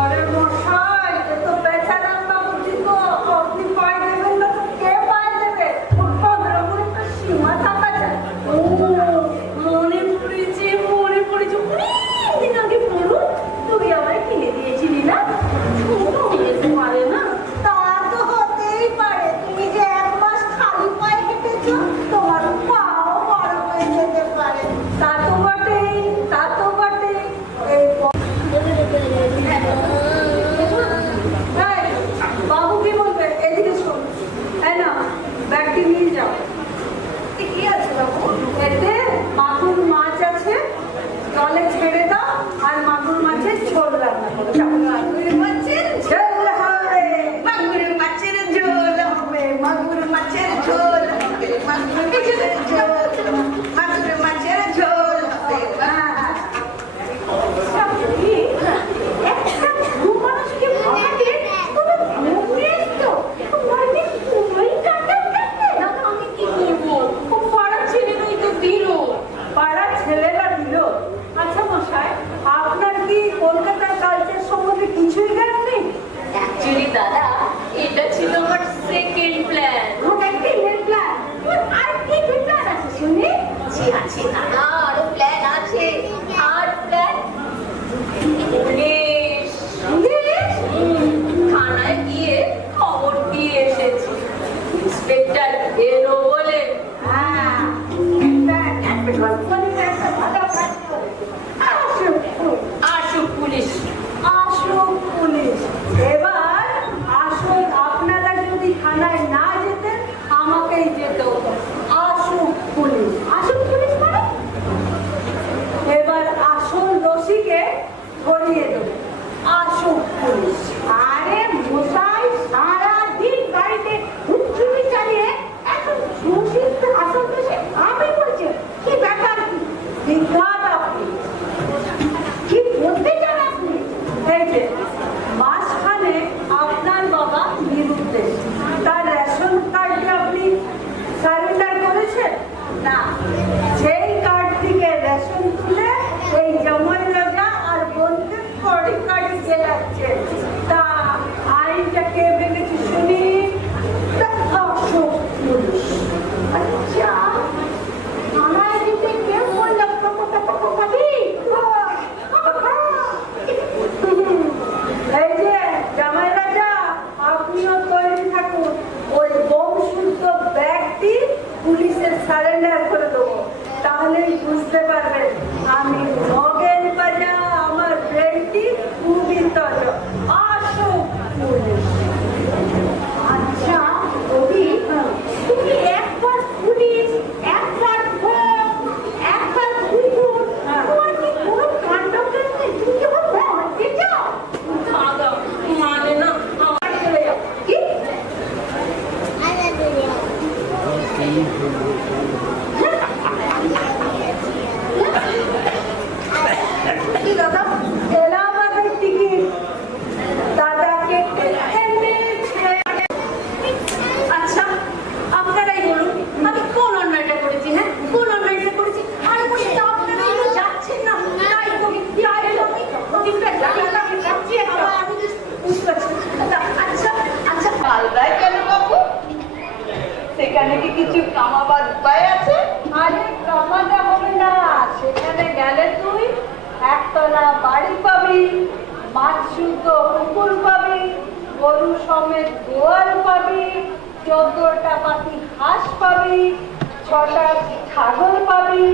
আরে মশাই, এ তো বেচারাম বাবুর জিনিস, আপনি পাই দেবেন না তো কে পাই দেবে? ওর 15 করে একটা সীমা থাকা যায়। ও, মনে পড়েছে, জলে ছেড়ে দাও আর মাগুর মাছের ঝোল রান্না করো। মাগুর মাছের ঝোল হবে, মাগুর মাছের ঝোল হবে, মাগুর মাছের ঝোল হবে, মাগুর মাছের ঝোল, মাগুর মাছের ঝোল হবে। একটা ঘুম মানুষকে ভাবাতে কোনো ঘুম নেই তো, মানে ঘুমোই কাটাতে। দাদা আমি কি করবো? ও পাড়ার ছেলেরাই তো দিল। পাড়ার ছেলেরা দিল? আচ্ছা মশাই, আপনার কি কলকাতার কালচার সম্বন্ধে কিছুই জ্ঞান নেই? অ্যাকচুয়ালি দাদা এটা ছিল আমার সেকেন্ড প্ল্যান। আর কি প্ল্যান আছে শুনি? জি আছে দাদা, আরো প্ল্যান আছে। থার্ড প্ল্যান, থানায় গিয়ে খবর দিয়ে এসেছি। ইন্সপেক্টর এলো বলে। আসুক পুলিশ। আসুক পুলিশ। এবার আসল আপনারা যদি থানায় না যেতেন আমাকেই যেতে হতো। আসুক পুলিশ। আসুক পুলিশ মানে এবার আসল দোষীকে ধরিয়ে দেবো। আসুক পুলিশ। আরে মশাই সারাদিন বাড়িতে হুচ্চুরি চালিয়ে এখন দোষী আসল দোষী আমি বলছি কি ব্যাপার? কি বিঘাত আপনি কি বলতে চান আপনি? এই যে মাঝখানে আপনার বাবা বিরুদ্ধে, তার রেশন কার্ডে আপনি সারেন্ডার করেছেন না? সেই কার্ড থেকে রেশন তুলে এই জমল রাজা আর বন্ধু কড়ি কার্ডে গেলাচ্ছে। তা আইনটা কে ভেঙেছে শুনি? তা অশোক পুলিশ। আচ্ছা আমার দিকে কেউ বললো এই যে জামাই রাজা, আপনিও তৈরি থাকুন। ওই বংশুদ্ধ ব্যক্তি পুলিশের সারেন্ডার করে দেবো। তাহলেই বুঝতে পারবেন আমি নগেন বাজা, আমার ব্রেনটি খুবই তাজা। আসুক পুলিশ। আচ্ছা কবি, তুমি একবার পুলিশ, একবার ভোগ, একবার কুকুর, তোমার কি কোনো কাণ্ড করতে তুমি যখন মরতে চাও? দাদা মানে না, আমার চলে যাও। কি? কি দাদা, এলাহাবাদের টিকিট দাদাকে এনেছে। আচ্ছা আপনারাই বলুন আমি কোন অন্যায়টা করেছি? হ্যাঁ কোন অন্যায়টা করেছি? আর বলি তো আপনারা এগুলো যাচ্ছেন না, তাই কবি তাই আমি ওদিকটা জায়গাটা আমি যাচ্ছি একটা। আমি তো বুঝতে পারছি না। আচ্ছা আচ্ছা মালদায় কেন বাবু? সেখানে কি কিছু কামাবাদ উপায় আছে? আরে কামাতে হবে না, সেখানে গেলে তুই একতলা বাড়ি পাবি, মাছ শুদ্ধ পুকুর পাবি, গরু সমেত গোয়াল পাবি, 14টা পাতি হাঁস পাবি, 6টা ছাগল পাবি,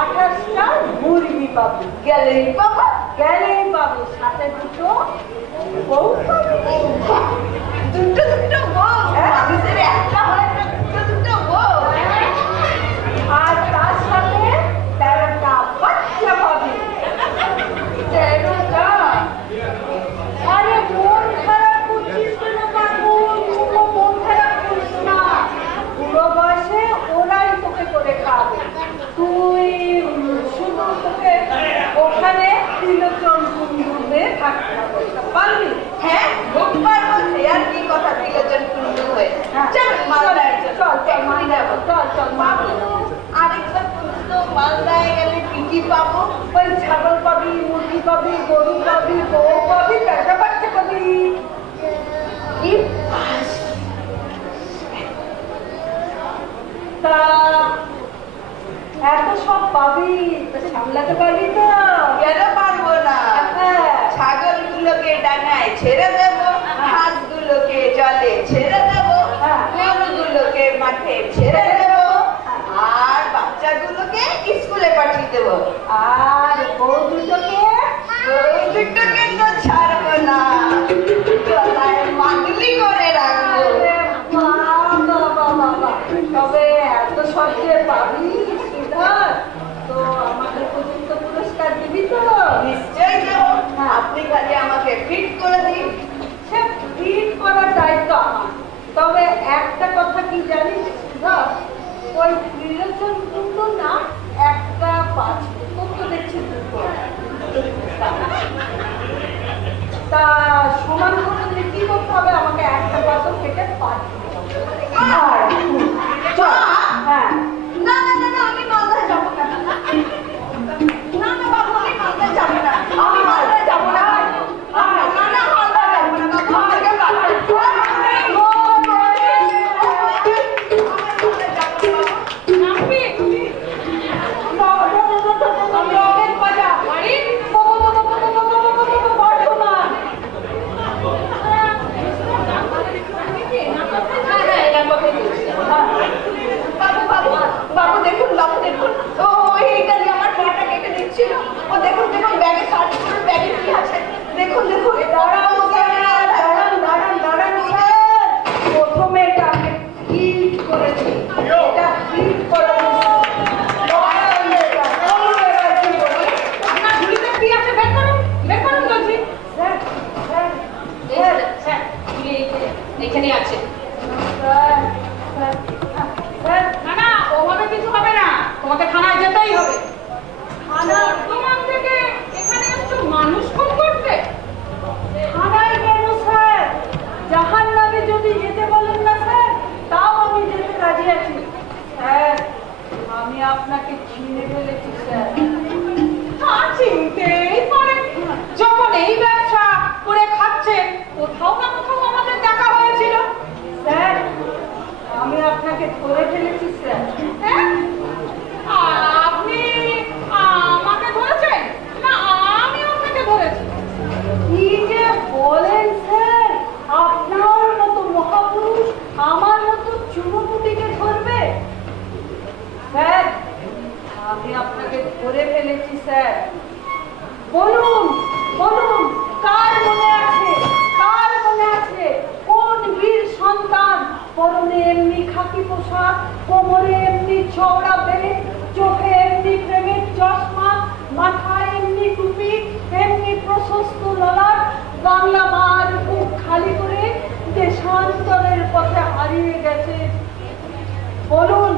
28টা মুরগি পাবি। গেলেই বাবা। গেলেই পাবি সাথে দুটো বউ পাবি। দুটো দুটো বউ? হ্যাঁ। মানুষের একটা হয় না, দুটো দুটো বউ? আর তার সাথে 13টা বাচ্চা পাবি। 13টা? আরে মন খারাপ করছিস কেন বাবু? কোনো মন খারাপ করিস না। বুড়ো বয়সে ওরাই তোকে করে খাবে। তুই শুধু তোকে ওখানে ত্রিলোচন কুণ্ডুতে থাকতে হবে। পারবি? হ্যাঁ, খুব পারবো। সে আর কি কথা, ত্রিলোচন কুণ্ডু হয়ে। হ্যাঁ। চল মালদায় চল। চল, চল, এখনই যাবো। চল, বাবু, আরেকটা প্রশ্ন, মালদায় গেলে কি কি পাবো? ওই ছাগল পাবি, মুরগি পাবি, গরু পাবি, বউ পাবি, 13টা বাচ্চা পাবি। কি বাস! তা এত সব পাবি, তা সামলাতে পারবি তো? কেন পারবো না? হ্যাঁ। ছাগলগুলোকে ডাঙায় ছেড়ে দেবো, হাঁসগুলোকে জলে ছেড়ে দেবো, হ্যাঁ। গরুগুলোকে মাঠে ছেড়ে দেবো, আর বাচ্চাগুলোকে স্কুলে পাঠিয়ে দেবো। আর বউ দুটোকে? ওই দুটোকে তো ছাড়বো না, গলায় মাদুলি করে রাখবো। আরে বাবা, বাবা, তবে এত সব যে পাবি সুধা, তো আমাকে পর্যন্ত পুরস্কার দিবি? তবে একটা কথা কি জানিস সুধা, ওই ত্রিলোচন কুণ্ডু না একটা পাঁচ তো দেখছি দুটো। তা সমান করে কি করতে হবে, আমাকে একটা পাথর থেকে পাঁচ আর হ্যাঁ না না না না, আমি মালদায় যাবো না। না না বাবু, আমি মালদায় যাবো না, আমি মালদায় যাবো না। না না, মালদায় যাবো না বাবু, আমাকে মালদায় যাবো না। বাবু বাবু বাবু দেখুন, বাবু দেখুন, ও এইটা দিয়ে আমার পাটা কেটে দিচ্ছিল। ও দেখুন দেখুন, ব্যাগে সার্চ করুন, ব্যাগে কি আছে দেখুন দেখুন। দাঁড়ান স্যার, প্রথমে এটাকে হিট করেছি, এটা হিট করে এখানে আছে। না না, ওভাবে কিছু হবে না, তোমাকে থানায় যেতেই হবে। থানা তোমার থেকে এখানে একটু মানুষ খুন করতে? থানায় কেন স্যার? জাহান্নামে যদি যেতে বলেন না স্যার, তাও আমি যেতে রাজি আছি। স্যার, আমি আপনাকে চিনে ফেলেছি স্যার। চিনতেই পারেন, যখন এই ব্যবসা করে খাচ্ছে কোথাও না কোথাও আমাদের দেখা হয়েছিল। স্যার, আমি আপনাকে ধরে ফেলেছি স্যার। হ্যাঁ, আপনি আমাকে ধরেছেন না আমি আপনাকে ধরেছি? কি যে বলেন স্যার, আপনার মতো মহাপুরুষ আমার মতো চুনোপুটিকে ধরবে? স্যার, আমি আপনাকে ধরে ফেলেছি স্যার। বলুন বলুন, কার মনে আছে, কার মনে আছে কোন বীর সন্তান পরনে এমনি খাকি পোশাক, কোমরে এমনি চওড়া বেল্ট, চোখে এমনি প্রেমের চশমা, মাথায় এমনি টুপি, এমনি প্রশস্ত ললাট, বাংলা মার বুক খালি করে দেশান্তরের পথে হারিয়ে গেছে? বলুন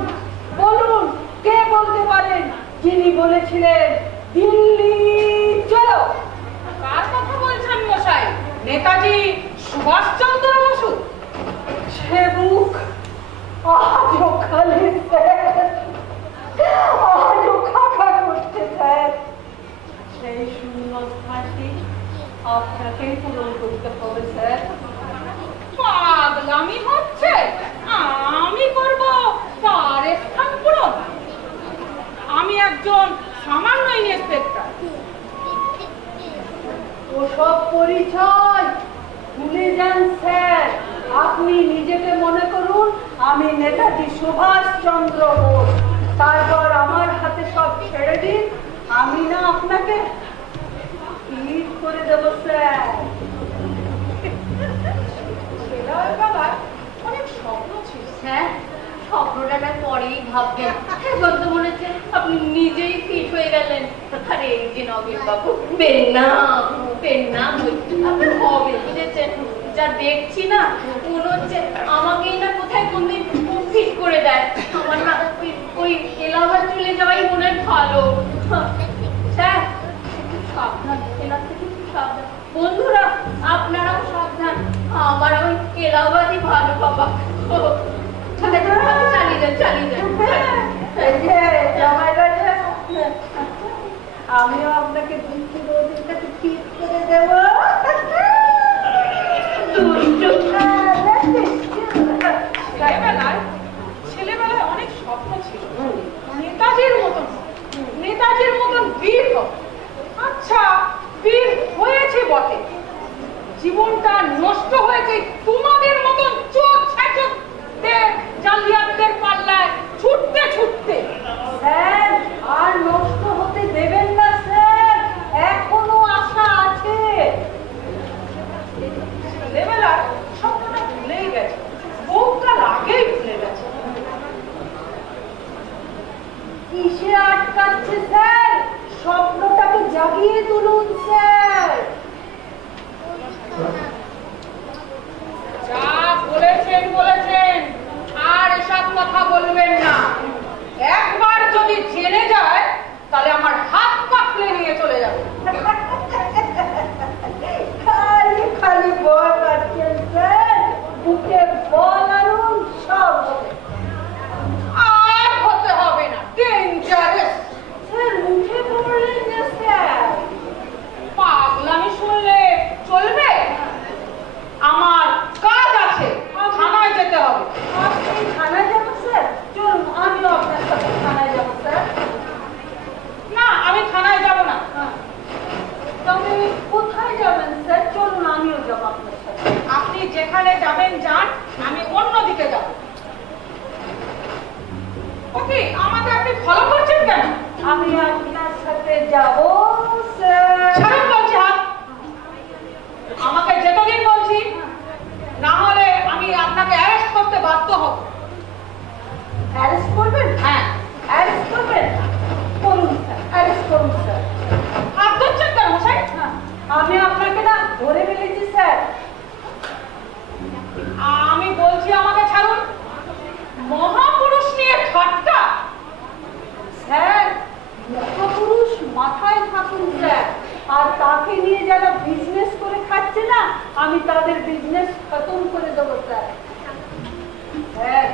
বলুন, কে বলতে পারেন যিনি বলেছিলেন দিল্লি চলো? কার কথা বলছেন মশাই? নেতাজি সুভাষচন্দ্র বসু? সে মুখ আজও খালি স্যার, আজও খাকা করছে স্যার। সেই শূন্য স্থানটি আপনাকেই পূরণ করতে হবে স্যার। পাগলামি হচ্ছে, আমি করব তার স্থান পূরণ? আমি একজন সামান্য ইন্সপেক্টর। ওসব পরিচয় ভুলে যান স্যার। আপনি নিজেকে মনে করুন আমি নেতাজি সুভাষচন্দ্র বোস। তারপর আমার হাতে সব ছেড়ে দিন, আমি না আপনাকে হিট করে দেব স্যার। বাবা অনেক স্বপ্ন ছিল হ্যাঁ, স্বপ্নটা না পরেই ভাববেন, এখন তো মনে হচ্ছে আপনি নিজেই ফিট হয়ে গেলেন। আরে এই যে নবীন বাবু, পেন্না আপনার হবে বুঝেছেন? যা দেখছি না মনে হচ্ছে আমাকেই না কোথায় কোনদিন ফিট করে দেয়। আমার না ওই এলাহাবাদ চলে যাওয়াই মনে হয় ভালো। স্যার, একটু সাবধান, এলাহাবাদ থেকে একটু সাবধান। বন্ধুরা আপনারাও সাবধান, আমার ওই এলাহাবাদই ভালো বাবা। চালিয়ে যান। আমিও আপনাকে দিচ্ছি, রোজের কাছে ঠিক করে দেব। ছেলেবেলায় অনেক স্বপ্ন ছিল নেতাজির মতন বীর হব। আচ্ছা, বীর হয়েছে বটে, জীবনটা নষ্ট হয়েছে তোমাদের মতন চোখ জালিয়াতদের পাল্লায় ছুটতে ছুটতে। স্যার, আর নষ্ট হতে দেবেন না স্যার, এখনো আশা আছে। ছেলেবেলার স্বপ্নটা ভুলেই গেছে, বহুকাল আগেই ভুলে গেছে। কিসে আটকাচ্ছে স্যার? স্বপ্নটাকে জাগিয়ে তুলুন স্যার। যা বলেছেন আমি আপনার সাথে যাব স্যার। ছাড়ুন বলছি হাত। আমাকে যেতে দিন বলছি, না হলে আমি আপনাকে অ্যারেস্ট করতে বাধ্য হব। অ্যারেস্ট করবেন? হ্যাঁ। অ্যারেস্ট করবেন? করুন স্যার, অ্যারেস্ট করুন স্যার। হাত ধরছেন কেন মশাই? আমি আপনাকে না ধরে ফেলেছি স্যার। আমি বলছি আমাকে ছাড়ুন। মহাপুরুষ নিয়ে ঠাট্টা? স্যার, মহাপুরুষ মাথায় থাকুন স্যার। আর তাকে নিয়ে যারা বিজনেস করে খাচ্ছে না, আমি তাদের বিজনেস খতম করে দেবো স্যার। স্যার,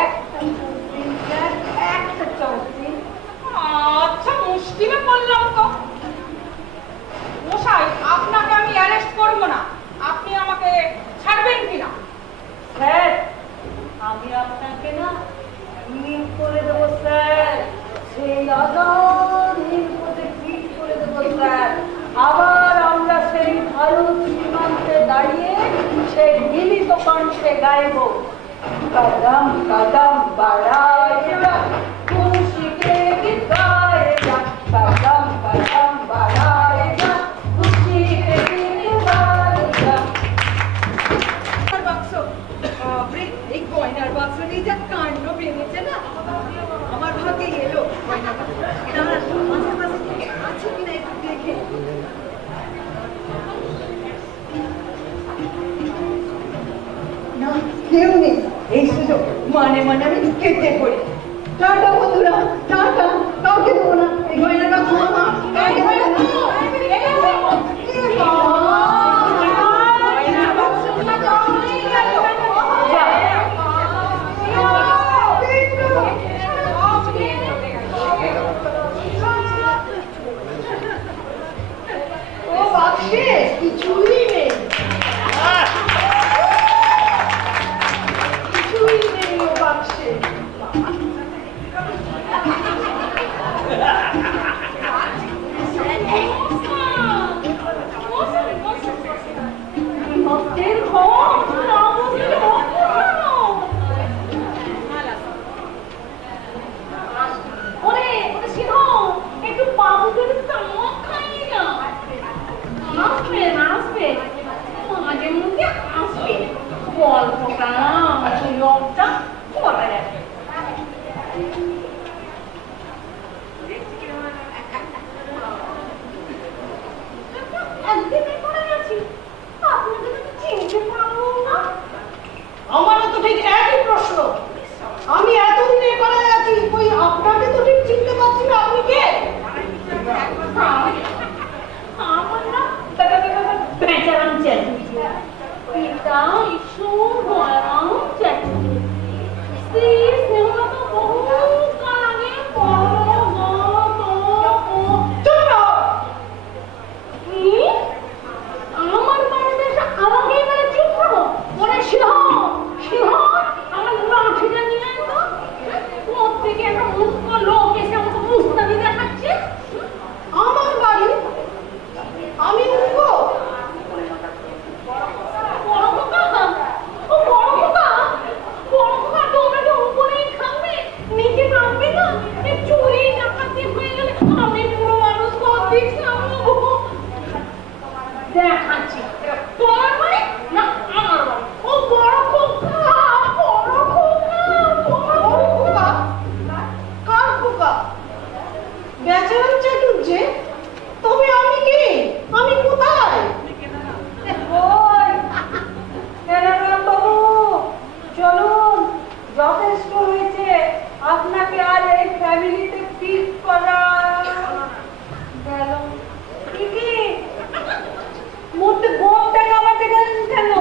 একটা চান্স দিন স্যার, একটা চান্স দিন। আচ্ছা, মুশকিলে পড়লাম তো। মশাই, আপনাকে আমি অ্যারেস্ট করব না, আপনি আমাকে ছাড়বেন কিনা? স্যার, আমি আপনাকে না হিল করে দেবো স্যার। সেই আজাদ হিল করে হিট করে দেবো স্যার। আবার আমরা সেই ভারত সীমান্তে দাঁড়িয়ে সেই মিলিত কণ্ঠে গাইব, কদম কদম বাড়ায়েগা খুশি के गीत गाएगा, कदम कदम बढ़ाएगा खुशी के गीत गाएगा। বাক্স, বাপরে, এই গয়নার বাক্স নিয়ে যা কাণ্ড বেরিয়েছে না, আমার ভাগে এলো গয়নার বাক্স। দাঁড়া, আশেপাশে আছে কিনা একটু দেখে। না, কেউ নেই। এই সুযোগ মানে মানে আমি কেটে পড়ি। টাটা বন্ধুরা, টাটা। কাউকে দেবো না এই গয়নার বাক্স। আমার কাউকে দেবো না। ও বাক্সে কিছুই নেই, কিছুই নেই ও বাক্সে। ভক্তের ঘর, রামদের ভক্ত। ওরে ওরে সিংহ, একটু বাবুদের চামচ খাইয়ে না। আসবে না, আসবে মাঝে মধ্যে আসবে। গল্পটা না লোকটা করা যাবে। একদিন করে গেছি, আপনাকে তো চিনতে পারবো না। আমারও তো ঠিক একই প্রশ্ন। আমি এতদিনে করে আছি, কই আপনাকে তো ঠিক চিনতে পারছি না। আপনি কে? আমার না বেচারাম চ্যাটার্জি, পিতা ঈশ্বর দয়ারাম চ্যাটার্জি। স্ত্রী স্নেহলতা বহু কাল আগে আমার বাড়িতে এসে আমাকেই বলে চুপ করো। ওরে সিংহ, সিংহ, আমার লাঠিটা নিয়ে আয় তো। কোত্থেকে একটা মুস্কো লোক এসে আমাকে মুস্তানি দেখাচ্ছে। আমার বাড়ি? আমি উঠবো? বড় খোকা, ও বড় খোকা, বড় খোকা, তোমরা কি উপরেই থাকবে, নিচে থাকবে না? এই চুরি ডাকাতি হয়ে গেলে আমি পুরো মানুষ কর্তৃক সামলাবো। দেখাচ্ছি তোমার বাড়ি না আমার বাড়ি। ও বড় খোকা, বড় খোকা, বড় খোকা। কার খোকা? বেচারাম চাটুর্যে? তবে আমি কে? আমি কোথায়? ওই এনারাম বাবু, চলুন, যথেষ্ট হয়েছে। আপনাকে আর এই ফ্যামিলিতে ফিট করা গেল। কি মধ্যে গোপটা কামাতে গেলেন কেন?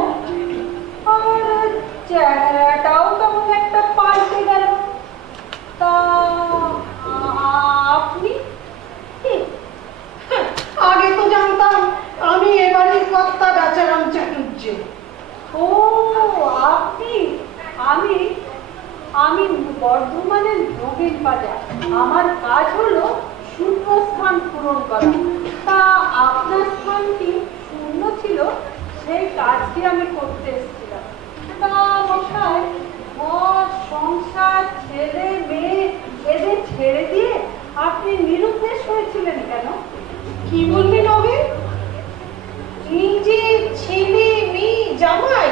আর চেহারাটাও কেমন একটা পাল্টে গেল। তা আপনি কি? আগে তো জানতাম আমি এবারের কর্তা বেচারাম চাটুর্যে। ও আপনি? আমি আমি বর্ধমানের নবীন বাজার। আমার কাজ হলো শূন্যস্থান পূরণ করা। তা আপনার স্থানটি শূন্য ছিল, সেই কাজটি আমি করতে এসেছিলাম। তা মশাই, ঘর সংসার ছেলে মেয়ে এদের ছেড়ে দিয়ে আপনি নিরুদ্দেশ হয়েছিলেন কেন? কি বললি নবে? নিজে ছেলে মেয়ে জামাই?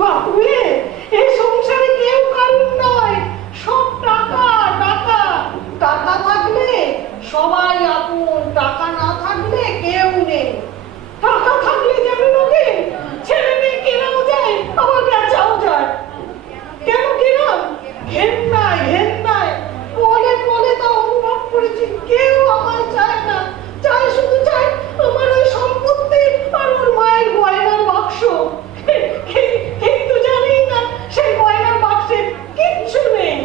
বাপুরে, এই সংসারে কেউ কারণ নয়, সব টাকা টাকা। টাকা থাকলে সবাই আপন, টাকা না থাকলে কেউ নেই। টাকা থাকলে যেন নবে ছেলে মেয়ে কেনাও যায়, আবার বেচাও যায়। কেন কিনাম? ঘেন্নায় ঘেন্নায় বলে বলে তা অনুভব করেছি, কেউ আমার চায় না, চায় শুধু চায় আমার ওই সম্পত্তি আর ওর মায়ের গয়নার বাক্স। কিন্তু জানি না সেই গয়নার বাক্সে কিচ্ছু নেই।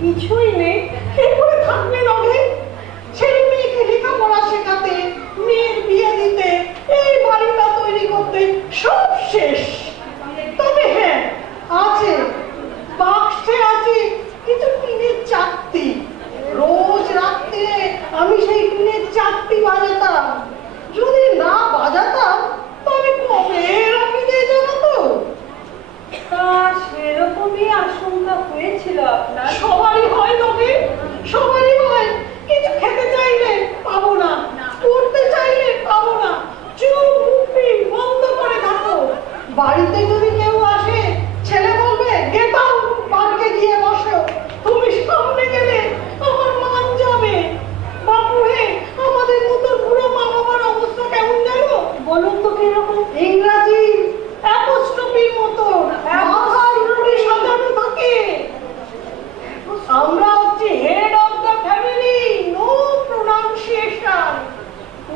কিছুই নেই? কি করে থাকবে নগে? ছেলে মেয়েকে লেখাপড়া শেখাতে, মেয়ের বিয়ে দিতে, এই বাড়িটা তৈরি করতে সব শেষ। তবে হ্যাঁ, আছে বাক্সে আছে কিছু টিনের চাকতি। রোজ রাত্রে আমি সেই টিনের চাকতি বাজাতাম। যদি না বাজাতাম তবে কবে রাখি দিয়ে যাবো তো। তা সেরকমই আশঙ্কা হয়েছিল আপনার? সবারই হয় নবে, সবারই হয়। কিছু খেতে চাইলে পাবো না, পড়তে চাইলে পাবো না, চুপ মুখি বন্ধ করে থাকো। বাড়িতে যদি কেউ আসে ছেলে বলবে গেট আউট, পার্কে গিয়ে বসো। তুমি সামনে গেলে আমার মান যাবে। বাপু হে, আমাদের মতো বুড়ো মা বাবার অবস্থা কেমন জানো? বলুন তো কিরকম? ইংরাজি অ্যাপোস্ট্রফির মতো মাথার উপরে সাজানো থাকে। আমরা হচ্ছে head of the family, no pronunciation.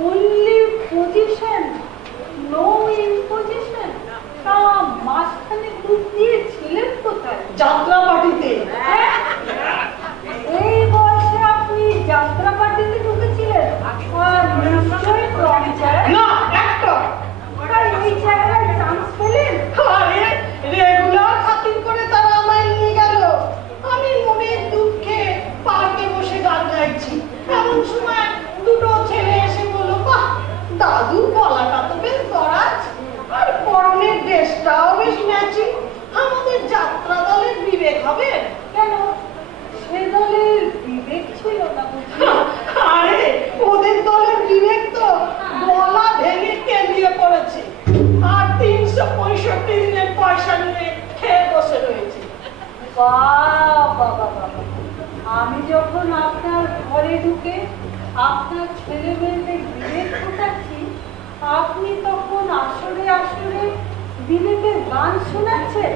only position, no imposition। তা মাঝখানে দুধ দিয়েছিলেন কোথায়? যাত্রা পার্টিতে। এই বয়সে আপনি যাত্রা পার্টিতে ঢুকেছিলেন? আর নিশ্চয়ই পঞ্চায়েত। না, একটা। আর এই জায়গায় চান্স পেলেন? আরে রেগুলার খাতির করে তারা আমায় নিয়ে গেল। আমি মনের দুঃখে পার্কে বসে গান গাইছি, এমন সময় দুটো ছেলে এসে বলল, বাহ দাদু গলাটা তো বেশ দরাজ, আর পরনের ড্রেসটাও বেশ ম্যাচিং। আমাদের যাত্রা দলের বিবেক হবে। কেন, সে দলের বিবেক ছিল না বুঝি? আরে ওদের দলের বিবেক তো গলা ভেঙে কেলিয়ে পড়েছে, আর 365 দিনের পয়সা নিয়ে খেয়ে বসে রয়েছে। বাবা বাবা, আমি যখন আপনার ঘরে ঢুকে আপনার ছেলে মেয়েদের বিবেক ফোটাচ্ছি, আপনি তখন আসলে আসলে বিবেকের গান শোনাচ্ছেন।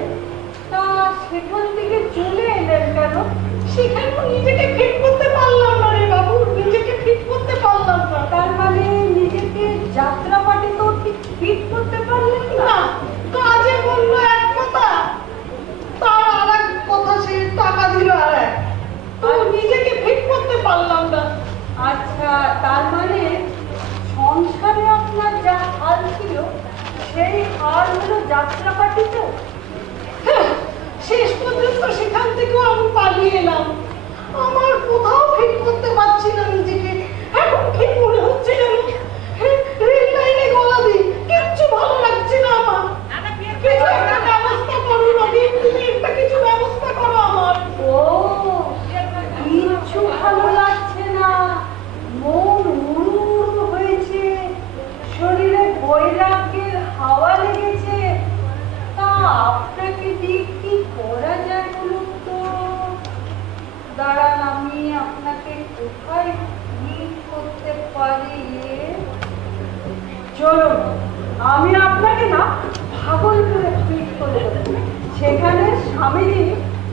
তা সেখান থেকে চলে এলেন কেন? সেখানেও নিজেকে ফিট করতে পারলাম না রে বাবু, নিজেকে ফিট করতে পারলাম না। তার মানে নিজেকে যাত্রা পার্টিতেও ঠিক ফিট করতে পারলেন না? না, কাজে বললো এক কথা, তার আর এক কথা, সে টাকা দিল আর এক। তো নিজেকে ফিট করতে পারলাম না। আচ্ছা, তার মানে সংসারে আপনার যা হাল ছিল সেই হাল হলো যাত্রা পার্টিতেও? হ্যাঁ, শেষ পর্যন্ত সেখান থেকেও আমি পালিয়ে এলাম। আমার কোথাও ফিট করতে পারছি না নিজেকে। এখন কি মনে হচ্ছে জানো, রেল লাইনে গলা দিই, কিচ্ছু ভালো লাগছে না আমার। কিছু একটা ব্যবস্থা করো রবি, তুমি একটা কিছু ব্যবস্থা করো আমার। ও, কিচ্ছু ভালো লাগছে না, মন উড়ু হয়েছে, শরীরে বৈরাগ্যের হাওয়া লেগেছে। তা আপনাকে দিয়ে কি করা যায় বলুন তো? দাঁড়ান, আমি আপনাকে কোথায় ঠিক করতে পারি। চলুন, আমি আপনাকে না ভাগলপুরে ফিট করে দেবো। সেখানে স্বামীজি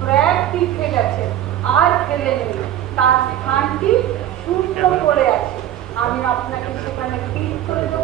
প্রয়াগ তীর্থে গেছে, আর ফেলেননি, তার স্থানটি শূন্য পড়ে আছে। আমি আপনাকে সেখানে ফিট করে দেবো।